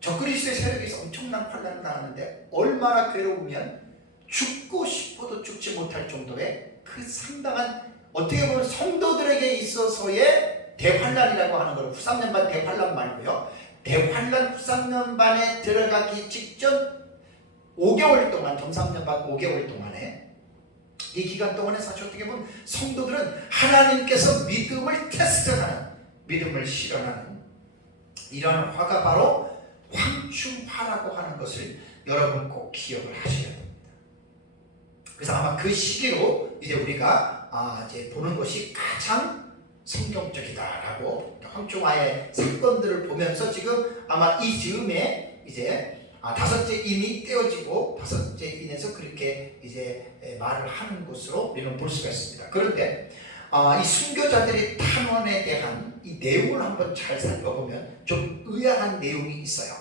적그리스도의 세력에서 엄청난 환란을 당하는데 얼마나 괴로우면 죽고 싶어도 죽지 못할 정도의 그 상당한 어떻게 보면 성도들에게 있어서의 대환란이라고 하는 걸 후 3년반 대환란 말고요. 대환란 후 3년반에 들어가기 직전 5개월 동안, 정 3년반 5개월 동안에 이 기간 동안에 사실 어떻게 보면 성도들은 하나님께서 믿음을 테스트하는, 믿음을 실현하는 이러한 화가 바로 황충화라고 하는 것을 여러분 꼭 기억을 하셔야 됩니다. 그래서 아마 그 시기로 이제 우리가 이제 보는 것이 가장 성경적이다라고 황충화의 사건들을 보면서 지금 아마 이 즈음에 이제 다섯째 인이 떼어지고 다섯째 인에서 그렇게 이제 말을 하는 것으로 우리는 볼 수가 있습니다. 그런데 이 순교자들의 탄원에 대한 이 내용을 한번 잘 살펴보면 좀 의아한 내용이 있어요.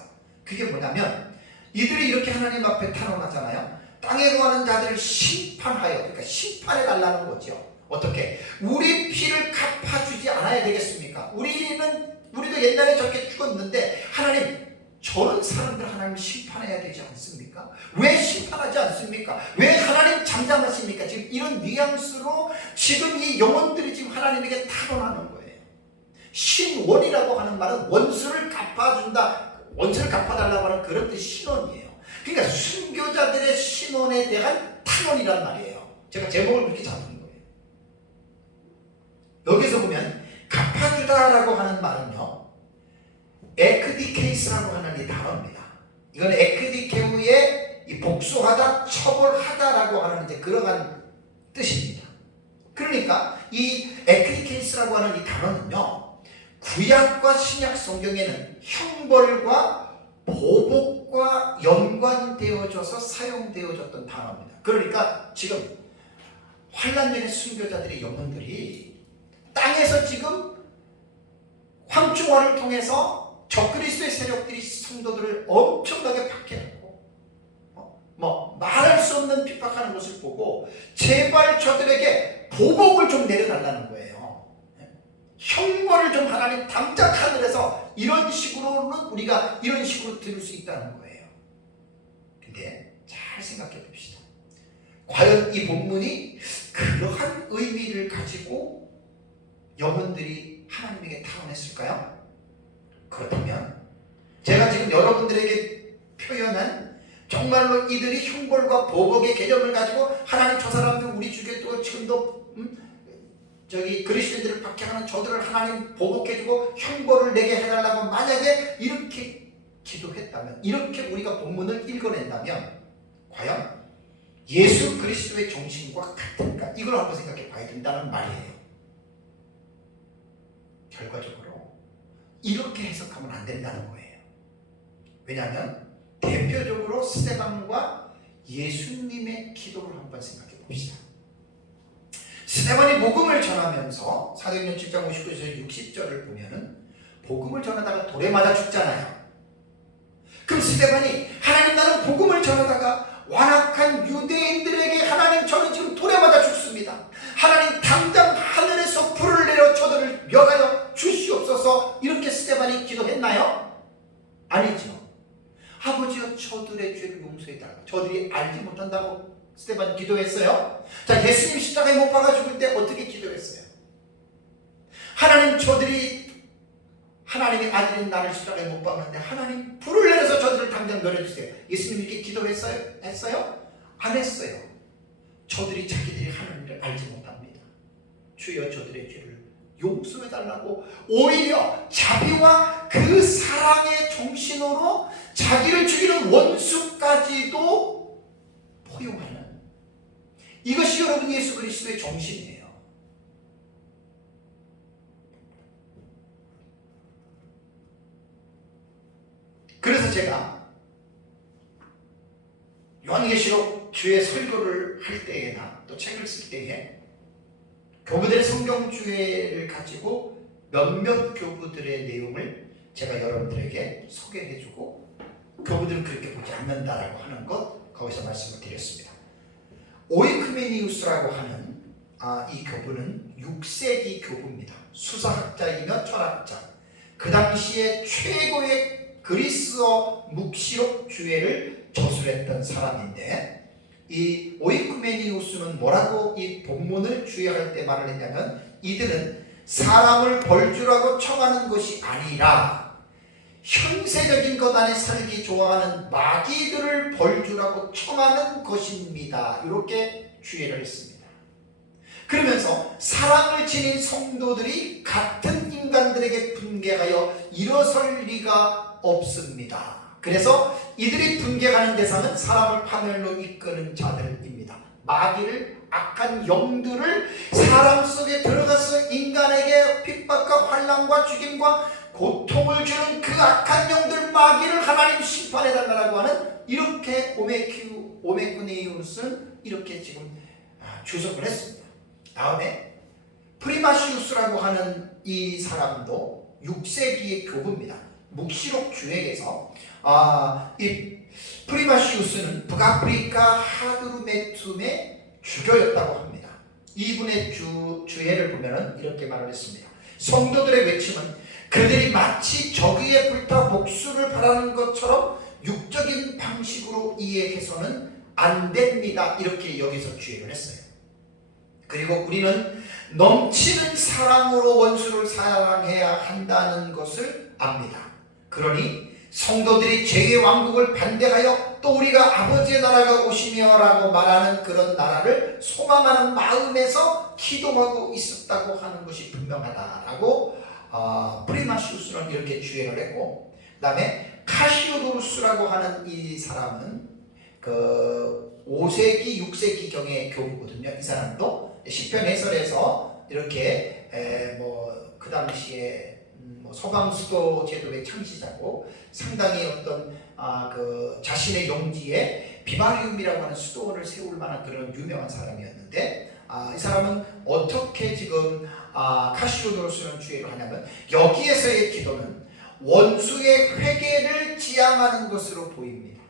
그게 뭐냐면 이들이 이렇게 하나님 앞에 탄원하잖아요. 땅에 거하는 자들을 심판하여, 그러니까 심판해 달라는 거죠. 어떻게? 우리 피를 갚아주지 않아야 되겠습니까? 우리도 옛날에 저렇게 죽었는데 하나님, 저런 사람들 하나님 심판해야 되지 않습니까? 왜 심판하지 않습니까? 왜 하나님 잠잠하십니까? 지금 이런 뉘앙스로 지금 이 영혼들이 지금 하나님에게 탄원하는 거예요. 신원이라고 하는 말은 원수를 갚아준다, 원수를 갚아달라고 하는 그런 뜻 신원이에요. 그러니까 순교자들의 신원에 대한 탄원이란 말이에요. 제가 제목을 그렇게 잡은 거예요. 여기서 보면 갚아주다라고 하는 말은요, 에크디케이스라고 하는 이 단어입니다. 이건 에크디케우의 이 복수하다, 처벌하다라고 하는 이제 그러한 뜻입니다. 그러니까 이 에크리케이스라고 하는 이 단어는요, 구약과 신약 성경에는 형벌과 보복과 연관되어져서 사용되어졌던 단어입니다. 그러니까 지금 환난전의 순교자들의 영혼들이 땅에서 지금 황충화를 통해서 적그리스도의 세력들이 성도들을 엄청나게 박해하고 말할 수 없는 핍박하는 것을 보고 제발 저들에게 보복을 좀 내려달라는 거예요. 형벌을 좀 하나님 당장 하늘에서 이런 식으로는 우리가 이런 식으로 들을 수 있다는 거예요. 근데 잘 생각해 봅시다. 과연 이 본문이 그러한 의미를 가지고 영혼들이 하나님에게 타원했을까요? 그렇다면 제가 지금 여러분들에게 표현한 정말로 이들이 형벌과 보복의 개념을 가지고 하나님 저 사람들 우리 주께 또 지금도 그리스도인들을 박해하는 저들을 하나님 보복해주고 형벌을 내게 해달라고 만약에 이렇게 기도했다면, 이렇게 우리가 본문을 읽어낸다면 과연 예수 그리스도의 정신과 같은가? 이걸 한번 생각해 봐야 된다는 말이에요. 결과적으로 이렇게 해석하면 안 된다는 거예요. 왜냐하면 대표적으로 스데반과 예수님의 기도를 한번 생각해 봅시다. 스데반이 복음을 전하면서 사도행전 7장 59절에서 60절을 보면은 복음을 전하다가 돌에 맞아 죽잖아요. 그럼 스데반이 하나님 나는 복음을 전하다가 완악한 유대인들에게 하나님 저는 지금 돌에 맞아 죽습니다. 하나님 당장 하늘에서 불을 내려 저들을 멸하여 주시옵소서 이렇게 스데반이 기도했나요? 아니죠. 아버지여 저들의 죄를 용서해달라. 저들이 알지 못한다고 스데반이 기도했어요. 자, 예수님 십자가에 못 박아 죽을 때 어떻게 기도했어요? 하나님 저들이 하나님의 아들인 나를 십자가에 못 박는데 하나님 불을 내려서 저들을 당장 멸해주세요. 예수님 이렇게 기도했어요? 했어요? 안 했어요. 저들이 자기들이 하나님을 알지 못합니다. 주여 저들의 죄를 용서해달라고 오히려 자비와 그 사랑의 정신으로 자기를 죽이는 원수까지도 포용하는 이것이 여러분 예수 그리스도의 정신이에요. 그래서 제가 요한계시록 주의 설교를 할 때에나 또 책을 쓸 때에 교부들의 성경주의를 가지고 몇몇 교부들의 내용을 제가 여러분들에게 소개해주고 교부들은 그렇게 보지 않는다라고 하는 것 거기서 말씀을 드렸습니다. 오이크메니우스라고 하는 이 교부는 6세기 교부입니다. 수사학자이며 철학자. 그 당시에 최고의 그리스어 묵시록 주해를 저술했던 사람인데 이 오이쿠메니우스는 뭐라고 이 본문을 주의할 때 말을 했냐면 이들은 사람을 벌주라고 청하는 것이 아니라 현세적인 것 안에 살기 좋아하는 마귀들을 벌주라고 청하는 것입니다. 이렇게 주의를 했습니다. 그러면서 사랑을 지닌 성도들이 같은 인간들에게 분개하여 일어설 리가 없습니다. 그래서 이들이 분개하는 대상은 사람을 파멸로 이끄는 자들입니다. 마귀를 악한 영들을 사람 속에 들어가서 인간에게 핍박과 환난과 죽임과 고통을 주는 그 악한 영들 마귀를 하나님 심판해달라고 하는 이렇게 오메쿠네이우스는 이렇게 지금 주석을 했습니다. 다음에 프리마시우스라고 하는 이 사람도 6세기의 교부입니다. 묵시록 주에게서 이 프리마시우스는 북아프리카 하드루메툼의 주교였다고 합니다. 이분의 주해를 보면 이렇게 말을 했습니다. 성도들의 외침은 그들이 마치 저기에 불타 복수를 바라는 것처럼 육적인 방식으로 이해해서는 안 됩니다. 이렇게 여기서 주해를 했어요. 그리고 우리는 넘치는 사랑으로 원수를 사랑해야 한다는 것을 압니다. 그러니 성도들이 죄의 왕국을 반대하여 또 우리가 아버지의 나라가 오시며 라고 말하는 그런 나라를 소망하는 마음에서 기도하고 있었다고 하는 것이 분명하다라고 프리마시우스는 이렇게 주의를 했고, 그 다음에 카시오도루스라고 하는 이 사람은 그 5세기, 6세기 경의 교부거든요. 이 사람도 시편 해설에서 이렇게 그 당시에 서방 수도 제도의 창시자고 상당히 어떤 그 자신의 용지에 비바리움이라고 하는 수도원을 세울 만한 그런 유명한 사람이었는데 이 사람은 어떻게 지금 카시오도로스는 주의를 하냐면 여기에서의 기도는 원수의 회개를 지향하는 것으로 보입니다.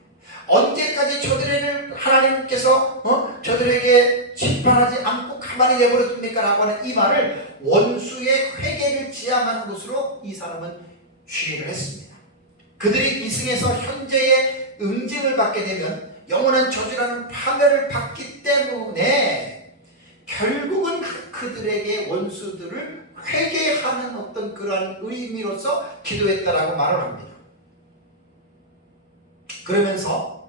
언제까지 저들을 하나님께서 저들에게 심판하지 않고 가만히 내버려 둡니까? 라고 하는 이 말을 원수의 회개를 지향하는 것으로 이 사람은 주의를 했습니다. 그들이 이승에서 현재의 응징을 받게 되면 영원한 저주라는 파멸을 받기 때문에 결국은 그들에게 원수들을 회개하는 어떤 그러한 의미로서 기도했다라고 말을 합니다. 그러면서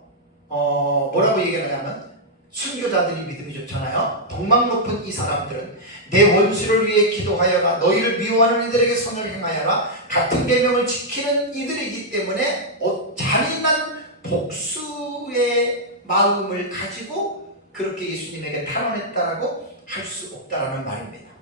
뭐라고 얘기하냐면 순교자들이 믿음이 좋잖아요. 덕망 높은 이 사람들은 내 원수를 위해 기도하여라. 너희를 미워하는 이들에게 선을 행하여라. 같은 계명을 지키는 이들이기 때문에 잔인한 복수의 마음을 가지고 그렇게 예수님에게 탄원했다라고 할 수 없다라는 말입니다.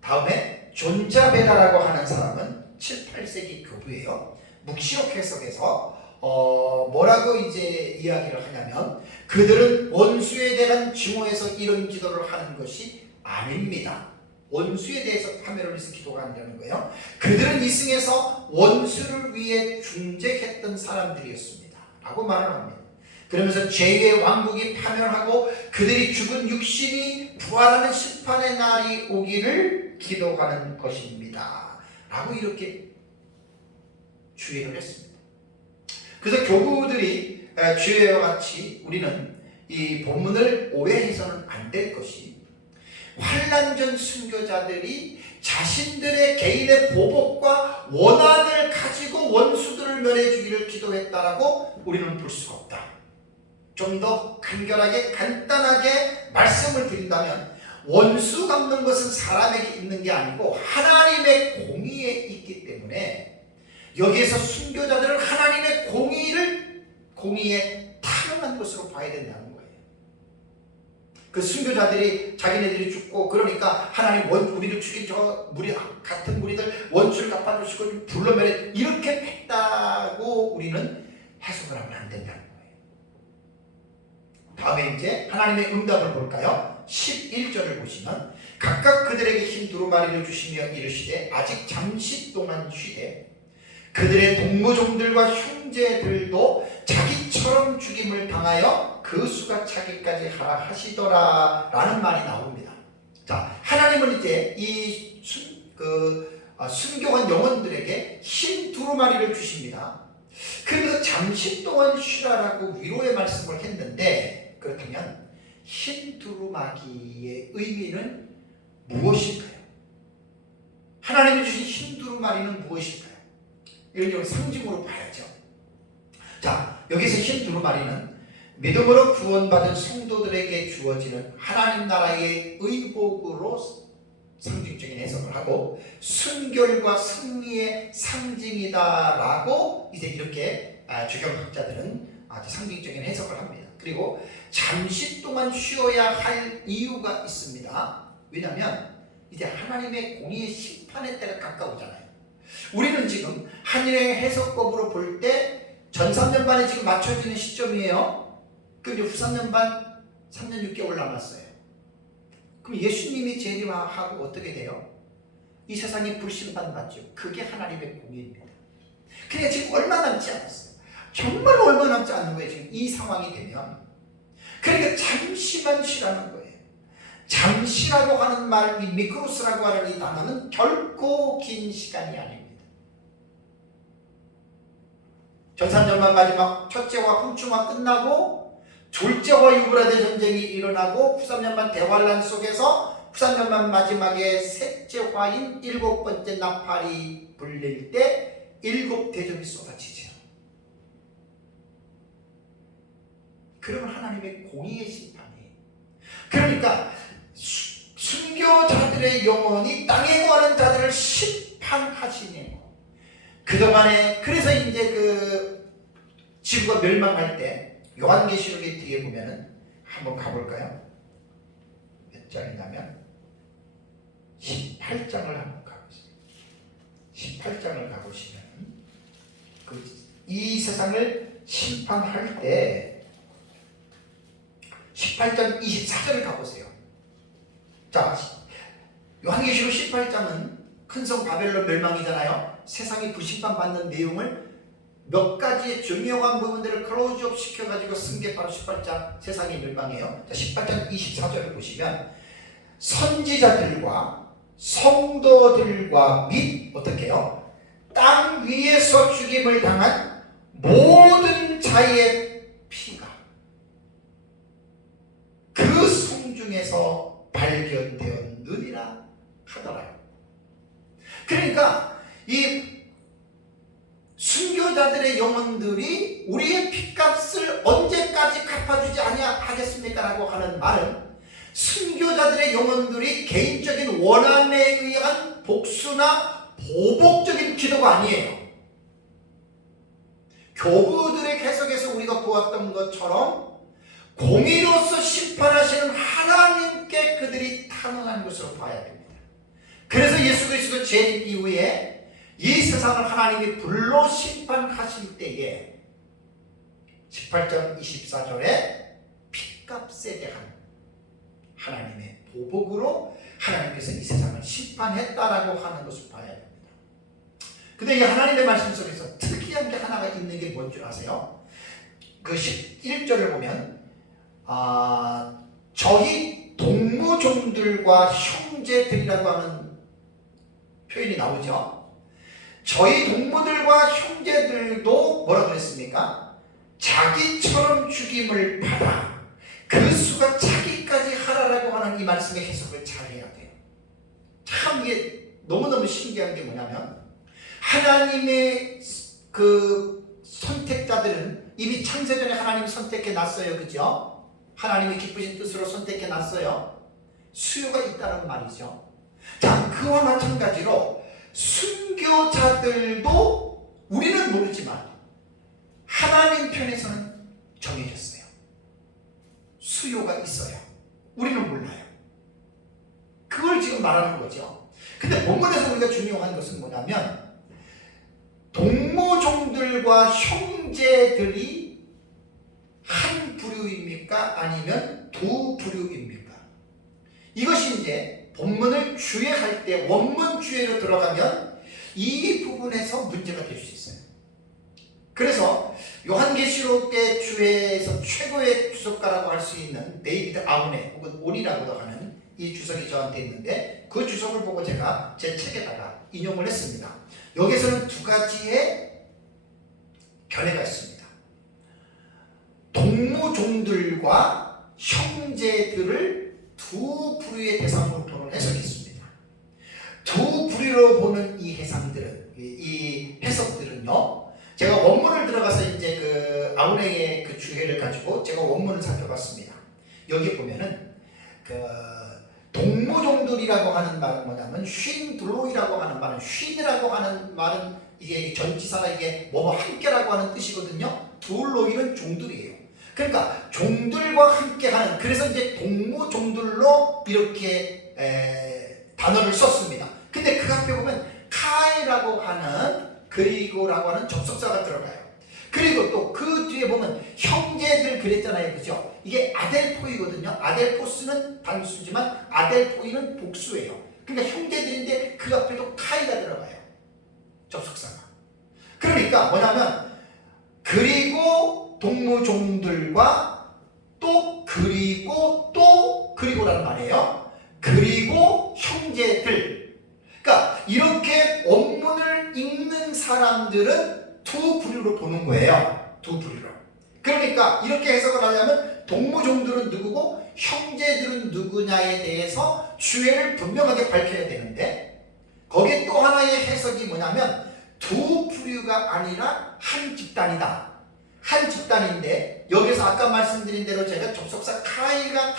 다음에 존자베다라고 하는 사람은 7, 8세기 교부예요. 묵시록 해석에서 뭐라고 이제 이야기를 하냐면 그들은 원수에 대한 증오에서 이런 기도를 하는 것이 아닙니다. 원수에 대해서 파멸을 위해서 기도가 아니라는 거예요. 그들은 이승에서 원수를 위해 중재했던 사람들이었습니다. 라고 말을 합니다. 그러면서 죄의 왕국이 파멸하고 그들이 죽은 육신이 부활하는 심판의 날이 오기를 기도하는 것입니다. 라고 이렇게 주의를 했습니다. 그래서 교구들이 주의와 같이 우리는 이 본문을 오해해서는 안 될 것이 환난전 순교자들이 자신들의 개인의 보복과 원한을 가지고 원수들을 멸해주기를 기도했다라고 우리는 볼 수가 없다. 좀 더 간결하게 간단하게 말씀을 드린다면 원수 갚는 것은 사람에게 있는 게 아니고 하나님의 공의에 있기 때문에 여기에서 순교자들은 하나님의 공의에 탄원한 것으로 봐야 된다는 거예요. 그 순교자들이 자기네들이 죽고 그러니까 하나님 우리를 죽인 저 같은 무리들 원수를 갚아주시고 불러내려 이렇게 했다고 우리는 해석을 하면 안 된다는 거예요. 다음에 이제 하나님의 응답을 볼까요? 11절을 보시면 각각 그들에게 흰 두루마리를 주시며 이르시되 아직 잠시 동안 쉬되 그들의 동무종들과 형제들도 자기처럼 죽임을 당하여 그 수가 차기까지 하라 하시더라 라는 말이 나옵니다. 자, 하나님은 이제 이 순교한 영혼들에게 흰 두루마리를 주십니다. 그래서 잠시 동안 쉬라라고 위로의 말씀을 했는데 그렇다면 흰 두루마기의 의미는 무엇일까요? 하나님이 주신 흰 두루마리는 무엇일까요? 이걸 상징으로 봐야죠. 자, 여기서 흰 두루마리는 믿음으로 구원받은 성도들에게 주어지는 하나님 나라의 의복으로 상징적인 해석을 하고 순결과 승리의 상징이다라고 이제 이렇게 주경학자들은 아주 상징적인 해석을 합니다. 그리고 잠시 동안 쉬어야 할 이유가 있습니다. 왜냐하면 이제 하나님의 공의의 심판의 때가 가까우잖아요. 우리는 지금 한일의 해석법으로 볼 때 전 3년반에 지금 맞춰지는 시점이에요. 그럼 이제 후 3년반 3년 6개월 남았어요. 그럼 예수님이 재림하고 어떻게 돼요? 이 세상이 불심판 받죠. 그게 하나님의 공의입니다. 그러니까 지금 얼마 남지 않았어요. 정말 얼마 남지 않는 거예요. 지금 이 상황이 되면. 그러니까 잠시만 쉬라는 거예요. 잠시라고 하는 말, 이 미크로스라고 하는 이 단어는 결코 긴 시간이 아닙니다. 전산전만 마지막 첫째와 홍충화 끝나고 둘째와 유브라데 전쟁이 일어나고 후삼년만 대환란 속에서 후삼년만 마지막에 셋째 화인 7번째 나팔이 불릴 때 7 대접이 쏟아지죠. 그러면 하나님의 공의의 심판이에요. 그러니까 순교자들의 영혼이 땅에 거하는 자들을 심판하시네요. 그동안에 그래서 이제 그 지구가 멸망할 때 요한계시록의 뒤에 보면은 한번 가볼까요? 몇 장이냐면 18장을 한번 가보세요. 18장을 가보시면 이 세상을 심판할 때 18장 24절을 가보세요. 자, 요한계시록 18장은 큰성 바벨론 멸망이잖아요. 세상이 부심판 받는 내용을 몇 가지의 중요한 부분들을 클로즈업 시켜가지고 쓴 게 바로 18장 세상의 멸망이에요. 자, 18장 24절을 보시면 선지자들과 성도들과 및 어떻게 해요? 땅 위에서 죽임을 당한 모든 자의 피가 그 성중에서 발견되었느니라 하더라요. 그러니까 이 순교자들의 영혼들이 우리의 핏값을 언제까지 갚아주지 아니하겠습니까? 라고 하는 말은 순교자들의 영혼들이 개인적인 원한에 의한 복수나 보복적인 기도가 아니에요. 교부들의 해석에서 우리가 보았던 것처럼 공의로서 심판하시는 하나님께 그들이 탄원한 것으로 봐야 됩니다. 그래서 예수 그리스도 재림 이후에 이 세상을 하나님이 불로 심판하실 때에 18장 24절에 핏값에 대한 하나님의 보복으로 하나님께서 이 세상을 심판했다라고 하는 것을 봐야 됩니다. 근데 이 하나님의 말씀 속에서 특이한 게 하나가 있는 게 뭔 줄 아세요? 그 11절을 보면 저희 동무종들과 형제들이라고 하는 표현이 나오죠. 저희 동무들과 형제들도 뭐라 그랬습니까? 자기처럼 죽임을 받아 그 수가 자기까지 하라라고 하는 이 말씀의 해석을 잘 해야 돼요. 참 이게 너무너무 신기한 게 뭐냐면 하나님의 그 선택자들은 이미 창세전에 하나님이 선택해 놨어요. 그죠? 하나님이 기쁘신 뜻으로 선택해 놨어요. 수요가 있다는 말이죠. 자, 그와 마찬가지로 순교자들도 우리는 모르지만 하나님 편에서는 정해졌어요. 수요가 있어요. 우리는 몰라요. 그걸 지금 말하는 거죠. 근데 본문에서 우리가 중요한 것은 뭐냐면 동무종들과 형제들이 한 부류입니까? 아니면 두 부류입니까? 이것이 이제 본문을 주해할 때 원문 주해로 들어가면 이 부분에서 문제가 될 수 있어요. 그래서 요한계시록의 주해에서 최고의 주석가라고 할 수 있는 데이비드 아우네 혹은 온이라고도 하는 이 주석이 저한테 있는데 그 주석을 보고 제가 제 책에다가 인용을 했습니다. 여기서는 두 가지의 견해가 있습니다. 동무종들과 형제들을 두 부류의 대상으로 토론을 해석했습니다. 두 부류로 보는 이 해석들은요. 제가 원문을 들어가서 이제 그 아우네의 그 주해를 가지고 제가 원문을 살펴봤습니다. 여기 보면은 그 동무종들이라고 하는 말은 뭐냐면 쉰둘로이라고 하는 말은 쉰이라고 하는 말은 이게 전치사가 이게 뭐뭐 함께라고 하는 뜻이거든요. 둘로이는 종들이에요. 그러니까 종들과 함께하는 그래서 이제 동무종들로 이렇게 단어를 썼습니다. 근데 그 앞에 보면 카이라고 하는 그리고라고 하는 접속사가 들어가요. 그리고 또 그 뒤에 보면 형제들 그랬잖아요. 그죠? 이게 아델포이거든요. 아델포스는 단수지만 아델포이는 복수예요. 그러니까 형제들인데 그 앞에도 카이가 들어가요. 접속사가. 그러니까 뭐냐면 그리고 동무종들과 또 그리고라는 말이에요. 그리고 형제들. 그러니까 이렇게 원문을 읽는 사람들은 두 부류로 보는 거예요. 두 부류로. 그러니까 이렇게 해석을 하려면 동무종들은 누구고 형제들은 누구냐에 대해서 주해를 분명하게 밝혀야 되는데 거기에 또 하나의 해석이 뭐냐면 두 부류가 아니라 한 집단이다. 한 집단인데 여기서 아까 말씀드린 대로 제가 접속사 카이가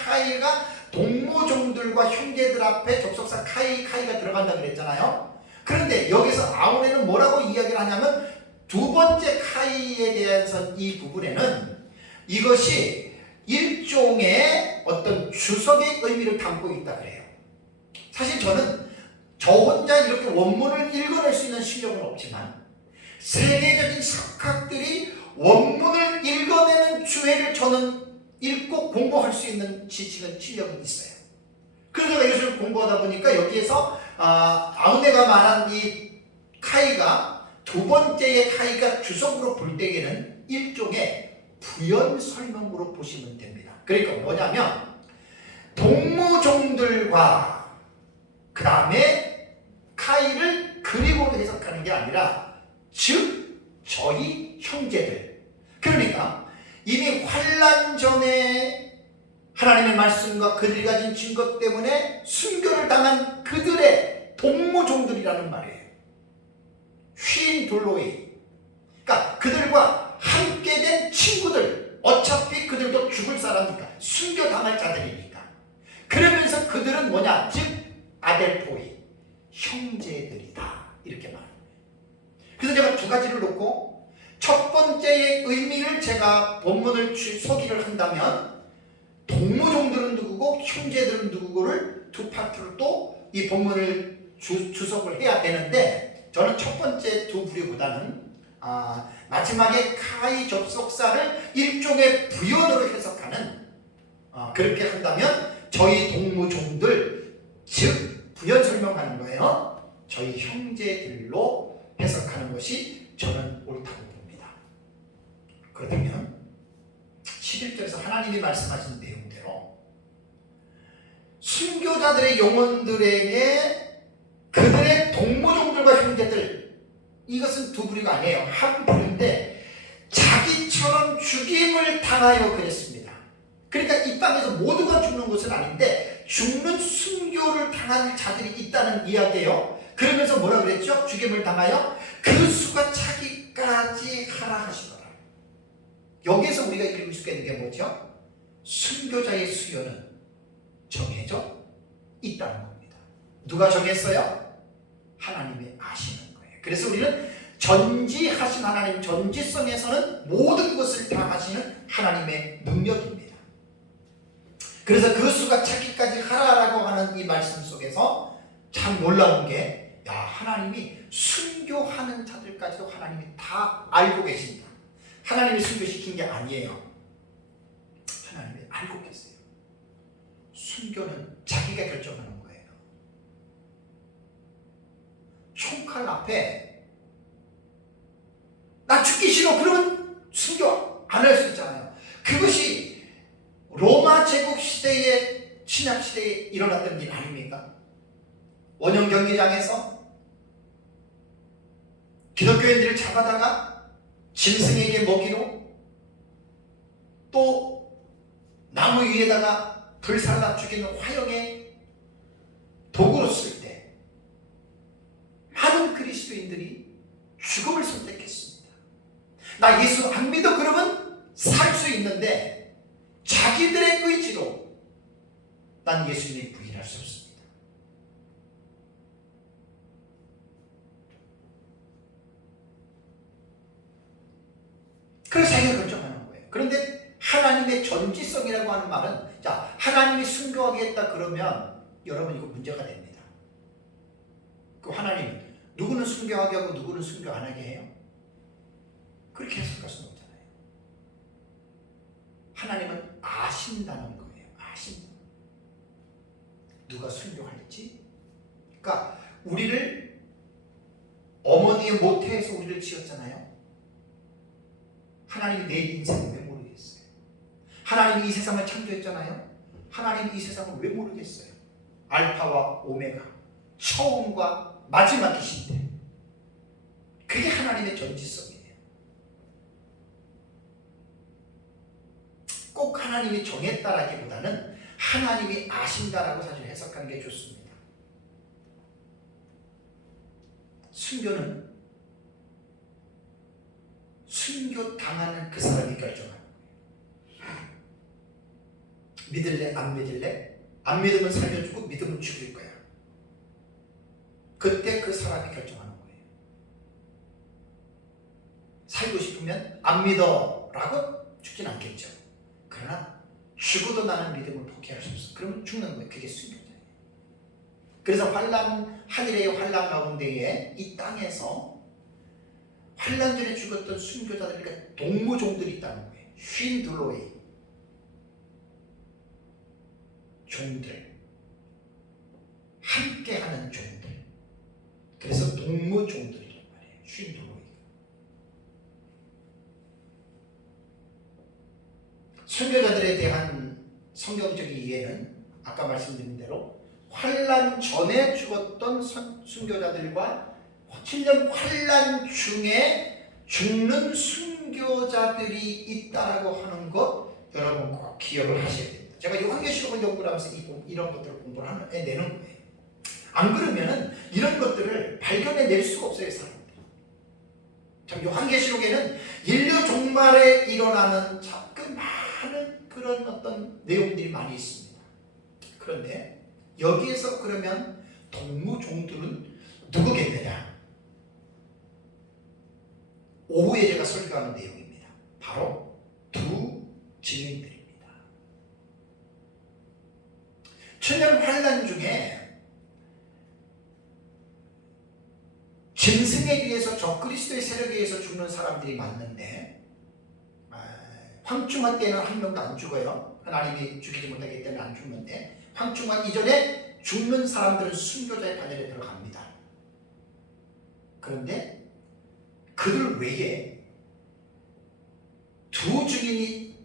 동무종들과 형제들 앞에 접속사 카이가 들어간다 그랬잖아요. 그런데 여기서 아우네는 뭐라고 이야기를 하냐면 두 번째 카이에 대해서 이 부분에는 이것이 일종의 어떤 주석의 의미를 담고 있다 그래요. 사실 저는 저 혼자 이렇게 원문을 읽어낼 수 있는 실력은 없지만 세계적인 석학들이 원문을 읽어내는 주해를 저는 읽고 공부할 수 있는 지식은 실력은 있어요. 그래서 제가 이것을 공부하다 보니까 여기에서 아우네가 말한 이 카이가 두 번째의 카이가 주석으로 볼 때에는 일종의 부연 설명으로 보시면 됩니다. 그러니까 뭐냐면 동무종들과 그 다음에 카이를 그림으로 해석하는 게 아니라 즉 저희 형제들, 그러니까 이미 환난 전에 하나님의 말씀과 그들이 가진 증거 때문에 순교를 당한 그들의 동무종들이라는 말이에요. 쉰 돌로이, 그러니까 그들과 함께 된 친구들, 어차피 그들도 죽을 사람이니까, 순교 당할 자들이니까. 그러면서 그들은 뭐냐, 즉 아델포이, 형제들이다, 이렇게 말합니다. 그래서 제가 두 가지를 놓고 첫 번째의 의미를 제가 본문을 소개를 한다면 동무종들은 누구고 형제들은 누구고를 두 파트로 또 이 본문을 주석을 해야 되는데, 저는 첫 번째 두 부류보다는 마지막에 카이 접속사를 일종의 부연으로 해석하는, 그렇게 한다면 저희 동무종들, 즉 부연 설명하는 거예요. 저희 형제들로 해석하는 것이 저는 옳다고 봅니다. 그렇다면 11절에서 하나님이 말씀하신 내용대로 순교자들의 영혼들에게 그들의 동무종들과 형제들, 이것은 두 부류가 아니에요. 한 부류인데 자기처럼 죽임을 당하여 그랬습니다. 그러니까 이 땅에서 모두가 죽는 것은 아닌데 죽는 순교를 당한 자들이 있다는 이야기예요. 그러면서 뭐라 그랬죠? 죽임을 당하여 그 수가 차기까지 하라 하시더라. 여기에서 우리가 읽을 수 있는 게 뭐죠? 순교자의 수요는 정해져 있다는 겁니다. 누가 정했어요? 하나님이 아시는 거예요. 그래서 우리는 전지하신 하나님, 전지성에서는 모든 것을 다 하시는 하나님의 능력입니다. 그래서 그 수가 차기까지 하라라고 하는 이 말씀 속에서 참 놀라운 게, 하나님이 순교하는 자들까지도 하나님이 다 알고 계십니다. 하나님이 순교시킨 게 아니에요. 하나님이 알고 계세요. 순교는 자기가 결정하는 거예요. 총칼 앞에 나 죽기 싫어 그러면 순교 안 할 수 있잖아요. 그것이 로마 제국 시대의 신약 시대에 일어났던 일 아닙니까? 원형 경기장에서 기독교인들을 잡아다가 짐승에게 먹이로, 또 나무 위에다가 불살라 죽이는 화형의 도구로 쓸 때 많은 그리스도인들이 죽음을 선택했습니다. 나 예수 안 믿어 그러면 살 수 있는데 자기들의 의지로 난 예수님을 부인할 수 없습니다. 그래서 자기가 결정하는 거예요. 그런데 하나님의 전지성이라고 하는 말은, 자, 하나님이 순교하게 했다 그러면 여러분 이거 문제가 됩니다. 그 하나님은 누구는 순교하게 하고 누구는 순교 안 하게 해요? 그렇게 해석할 수는 없잖아요. 하나님은 아신다는 거예요. 아신다. 누가 순교할지. 그러니까 우리를 어머니의 모태에서 우리를 지었잖아요. 하나님이 내 인생을 왜 모르겠어요? 하나님이 이 세상을 창조했잖아요. 하나님이 이 세상을 왜 모르겠어요? 알파와 오메가, 처음과 마지막이신데, 그게 하나님의 전지성이에요. 꼭 하나님이 정했다라기보다는 하나님이 아신다라고 사실 해석하는 게 좋습니다. 순교는 순교 당하는 그 사람이 결정하는 거예요. 믿을래? 안 믿을래? 안 믿으면 살려주고 믿으면 죽일 거야. 그때 그 사람이 결정하는 거예요. 살고 싶으면 안 믿어 라고 죽진 않겠죠. 그러나 죽어도 나는 믿음을 포기할 수 없어. 그러면 죽는 거예요. 그게 순교자예요. 그래서 하늘의 환란 가운데에 이 땅에서 환란 전에 죽었던 순교자들, 그러니까 동무종들이 있다는 거예요. 쉰둘로의 종들, 함께하는 종들. 그래서 동무종들이란 말이에요. 쉰둘로이. 순교자들에 대한 성경적인 이해는 아까 말씀드린 대로 환란 전에 죽었던 순교자들과 7년 환란 중에 죽는 순교자들이 있다라고 하는 것 여러분 꼭 기억을 하셔야 됩니다. 제가 요한계시록을 연구를 하면서 이런 것들을 공부를 해내는 거예요. 안 그러면은 이런 것들을 발견해낼 수가 없어요, 사람들이. 참 요한계시록에는 인류 종말에 일어나는 참 그 많은 그런 어떤 내용들이 많이 있습니다. 그런데 여기에서 그러면 동무종들은 누구겠느냐? 오후에 제가 설교하는 내용입니다. 바로 두 증인들입니다. 천년 환란 중에 짐승에 의해서 적그리스도의 세력에 의해서 죽는 사람들이 많는데 황충한 때는 한 명도 안 죽어요. 하나님이 죽이지 못하기 때문에 안 죽는데 황충한 이전에 죽는 사람들은 순교자의 반열에 들어갑니다. 그런데 그들 외에 두 증인이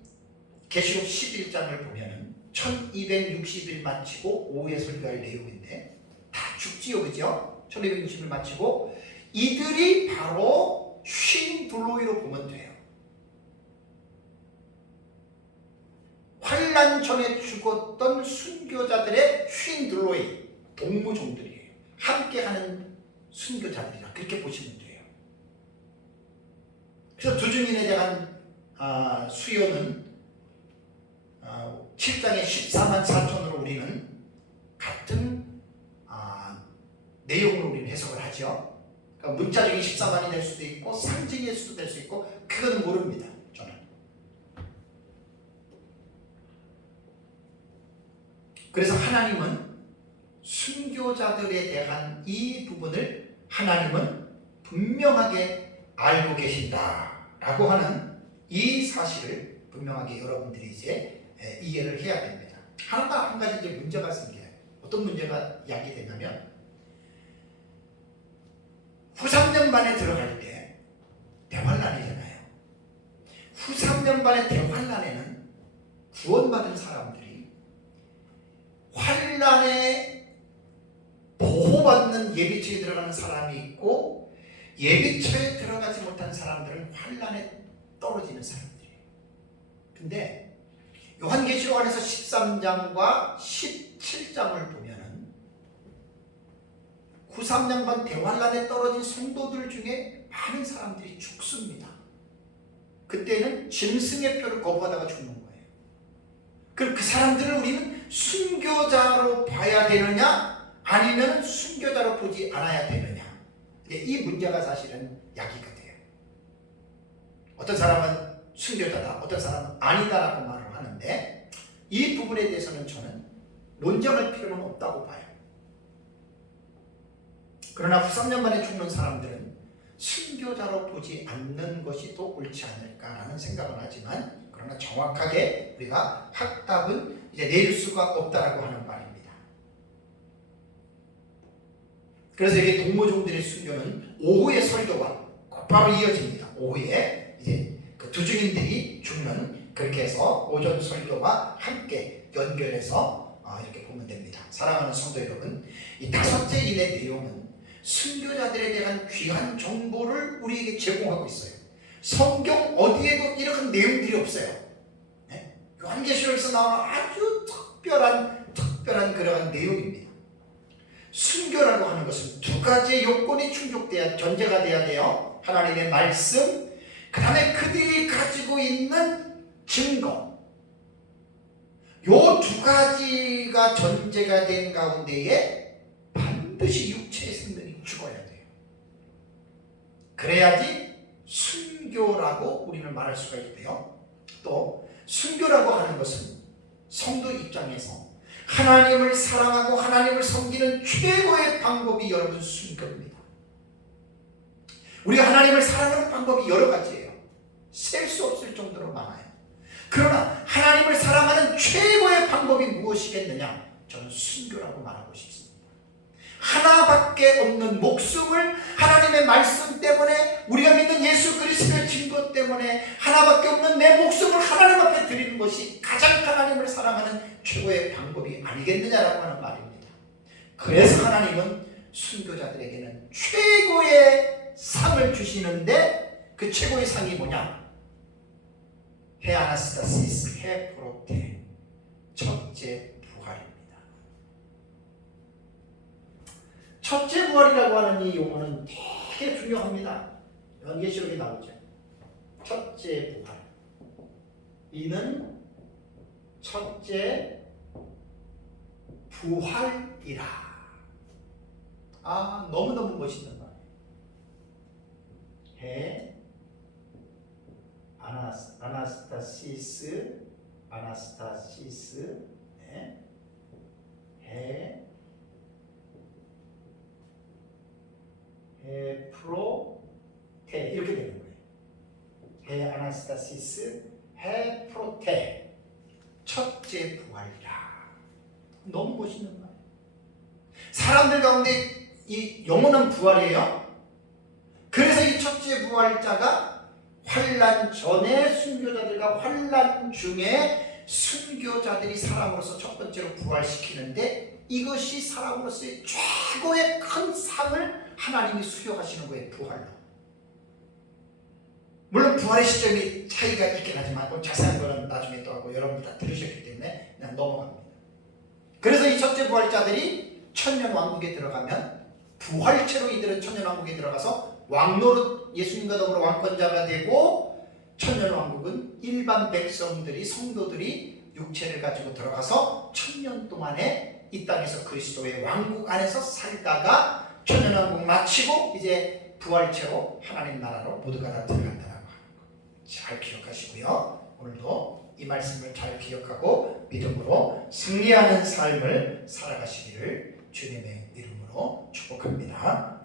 계시록 11장을 보면은 1260일 마치고 오후에 설교할 내용인데 다 죽지요, 그죠? 1260일 마치고 이들이 바로 쉰둘로이로 보면 돼요. 환란 전에 죽었던 순교자들의 쉰둘로이 동무종들이에요. 함께하는 순교자들이라 그렇게 보시면 돼요. 그래서 두 증인에 대한 수요는 7장의 14만 4천으로 우리는 같은 내용으로 우리는 해석을 하죠. 그러니까 문자적인 14만이 될 수도 있고 상징일 수도 될 수 있고 그건 모릅니다. 저는. 그래서 하나님은 순교자들에 대한 이 부분을 하나님은 분명하게 알고 계신다라고 하는 이 사실을 분명하게 여러분들이 이제 이해를 해야 됩니다. 하나 한 가지 이제 문제가 생겨요. 어떤 문제가 야기되냐면 후 3년 반에 들어갈 때 대환란이잖아요. 후 3년 반의 대환란에는 구원받은 사람들이 환란에 보호받는 예비처에 들어가는 사람이 있고 예비처에 들어가지 못한 사람들은 환란에 떨어지는 사람들이에요. 근데 요한계시록 안에서 13장과 17장을 보면은 93년반 대환란에 떨어진 성도들 중에 많은 사람들이 죽습니다. 그때는 짐승의 표를 거부하다가 죽는 거예요. 그럼 그 사람들을 우리는 순교자로 봐야 되느냐 아니면 순교자로 보지 않아야 되느냐, 이 문제가 사실은 야기가 돼요. 어떤 사람은 순교자다, 어떤 사람은 아니다라고 말을 하는데 이 부분에 대해서는 저는 논쟁할 필요는 없다고 봐요. 그러나 후 3년 만에 죽는 사람들은 순교자로 보지 않는 것이 더 옳지 않을까라는 생각은 하지만 그러나 정확하게 우리가 확답은 이제 내릴 수가 없다라고 하는 말입니다. 그래서 이게 동무종들의 순교는 오후의 설교와 곧바로 이어집니다. 오후에 이제 그 두 증인들이 죽는, 그렇게 해서 오전 설교와 함께 연결해서 이렇게 보면 됩니다. 사랑하는 성도 여러분, 이 다섯째 일의 내용은 순교자들에 대한 귀한 정보를 우리에게 제공하고 있어요. 성경 어디에도 이런 내용들이 없어요. 네? 요한계시록에서 나오는 아주 특별한 그러한 내용입니다. 순교라고 하는 것은 두 가지의 요건이 충족돼야, 전제가 돼야 돼요. 하나님의 말씀, 그 다음에 그들이 가지고 있는 증거. 요 두 가지가 전제가 된 가운데에 반드시 육체의 생명이 죽어야 돼요. 그래야지 순교라고 우리는 말할 수가 있고요. 또 순교라고 하는 것은 성도 입장에서 하나님을 사랑하고 하나님을 섬기는 최고의 방법이 여러분 순교입니다. 우리가 하나님을 사랑하는 방법이 여러 가지예요. 셀 수 없을 정도로 많아요. 그러나 하나님을 사랑하는 최고의 방법이 무엇이겠느냐? 저는 순교라고 말하고 싶습니다. 하나밖에 없는 목숨을 하나님의 말씀 때문에, 우리가 믿는 예수 그리스도의 증거 때문에 하나밖에 없는 내 목숨을 하나님 앞에 드리는 것이 가장 하나님을 사랑하는 최고의 방법이 아니겠느냐라고 하는 말입니다. 그래서 하나님은 순교자들에게는 최고의 상을 주시는데, 그 최고의 상이 뭐냐? 해 아나스타시스, 해 프로테, 첫째 부활입니다. 첫째 부활이라고 하는 이 용어는 되게 중요합니다. 요한계시록에 나오죠. 첫째 부활. 이는 첫째 부활이라. 아, 너무너무 멋있는 말. 해 아나스타시스, 네. 해 프로테, 이렇게 되는 거예요. 해 아나스타시스, 해 프로테, 첫째 부활이라. 너무 멋있는 말. 사람들 가운데 이 영원한 부활이에요. 그래서 이 첫째 부활자가 환난 전에 순교자들과 환난 중에 순교자들이 사람으로서 첫 번째로 부활시키는데, 이것이 사람으로서의 최고의 큰 상을 하나님이 수여하시는 거예요. 부활로. 물론 부활의 시점이 차이가 있긴 하지만 자세한 거는 나중에 또 하고 여러분들 다 들으셨기 때문에 그냥 넘어갑니다. 그래서 이 첫째 부활자들이 천년왕국에 들어가면, 부활체로 이들은 천년왕국에 들어가서 왕노릇, 예수님과 더불어 왕권자가 되고, 천년왕국은 일반 백성들이, 성도들이 육체를 가지고 들어가서 천년 동안에 이 땅에서 그리스도의 왕국 안에서 살다가 천년왕국 마치고 이제 부활체로 하나님 나라로 모두가 다 들어간다라고 하는 거 잘 기억하시고요. 오늘도 이 말씀을 잘 기억하고 믿음으로 승리하는 삶을 살아가시기를 주님의 이름으로 축복합니다.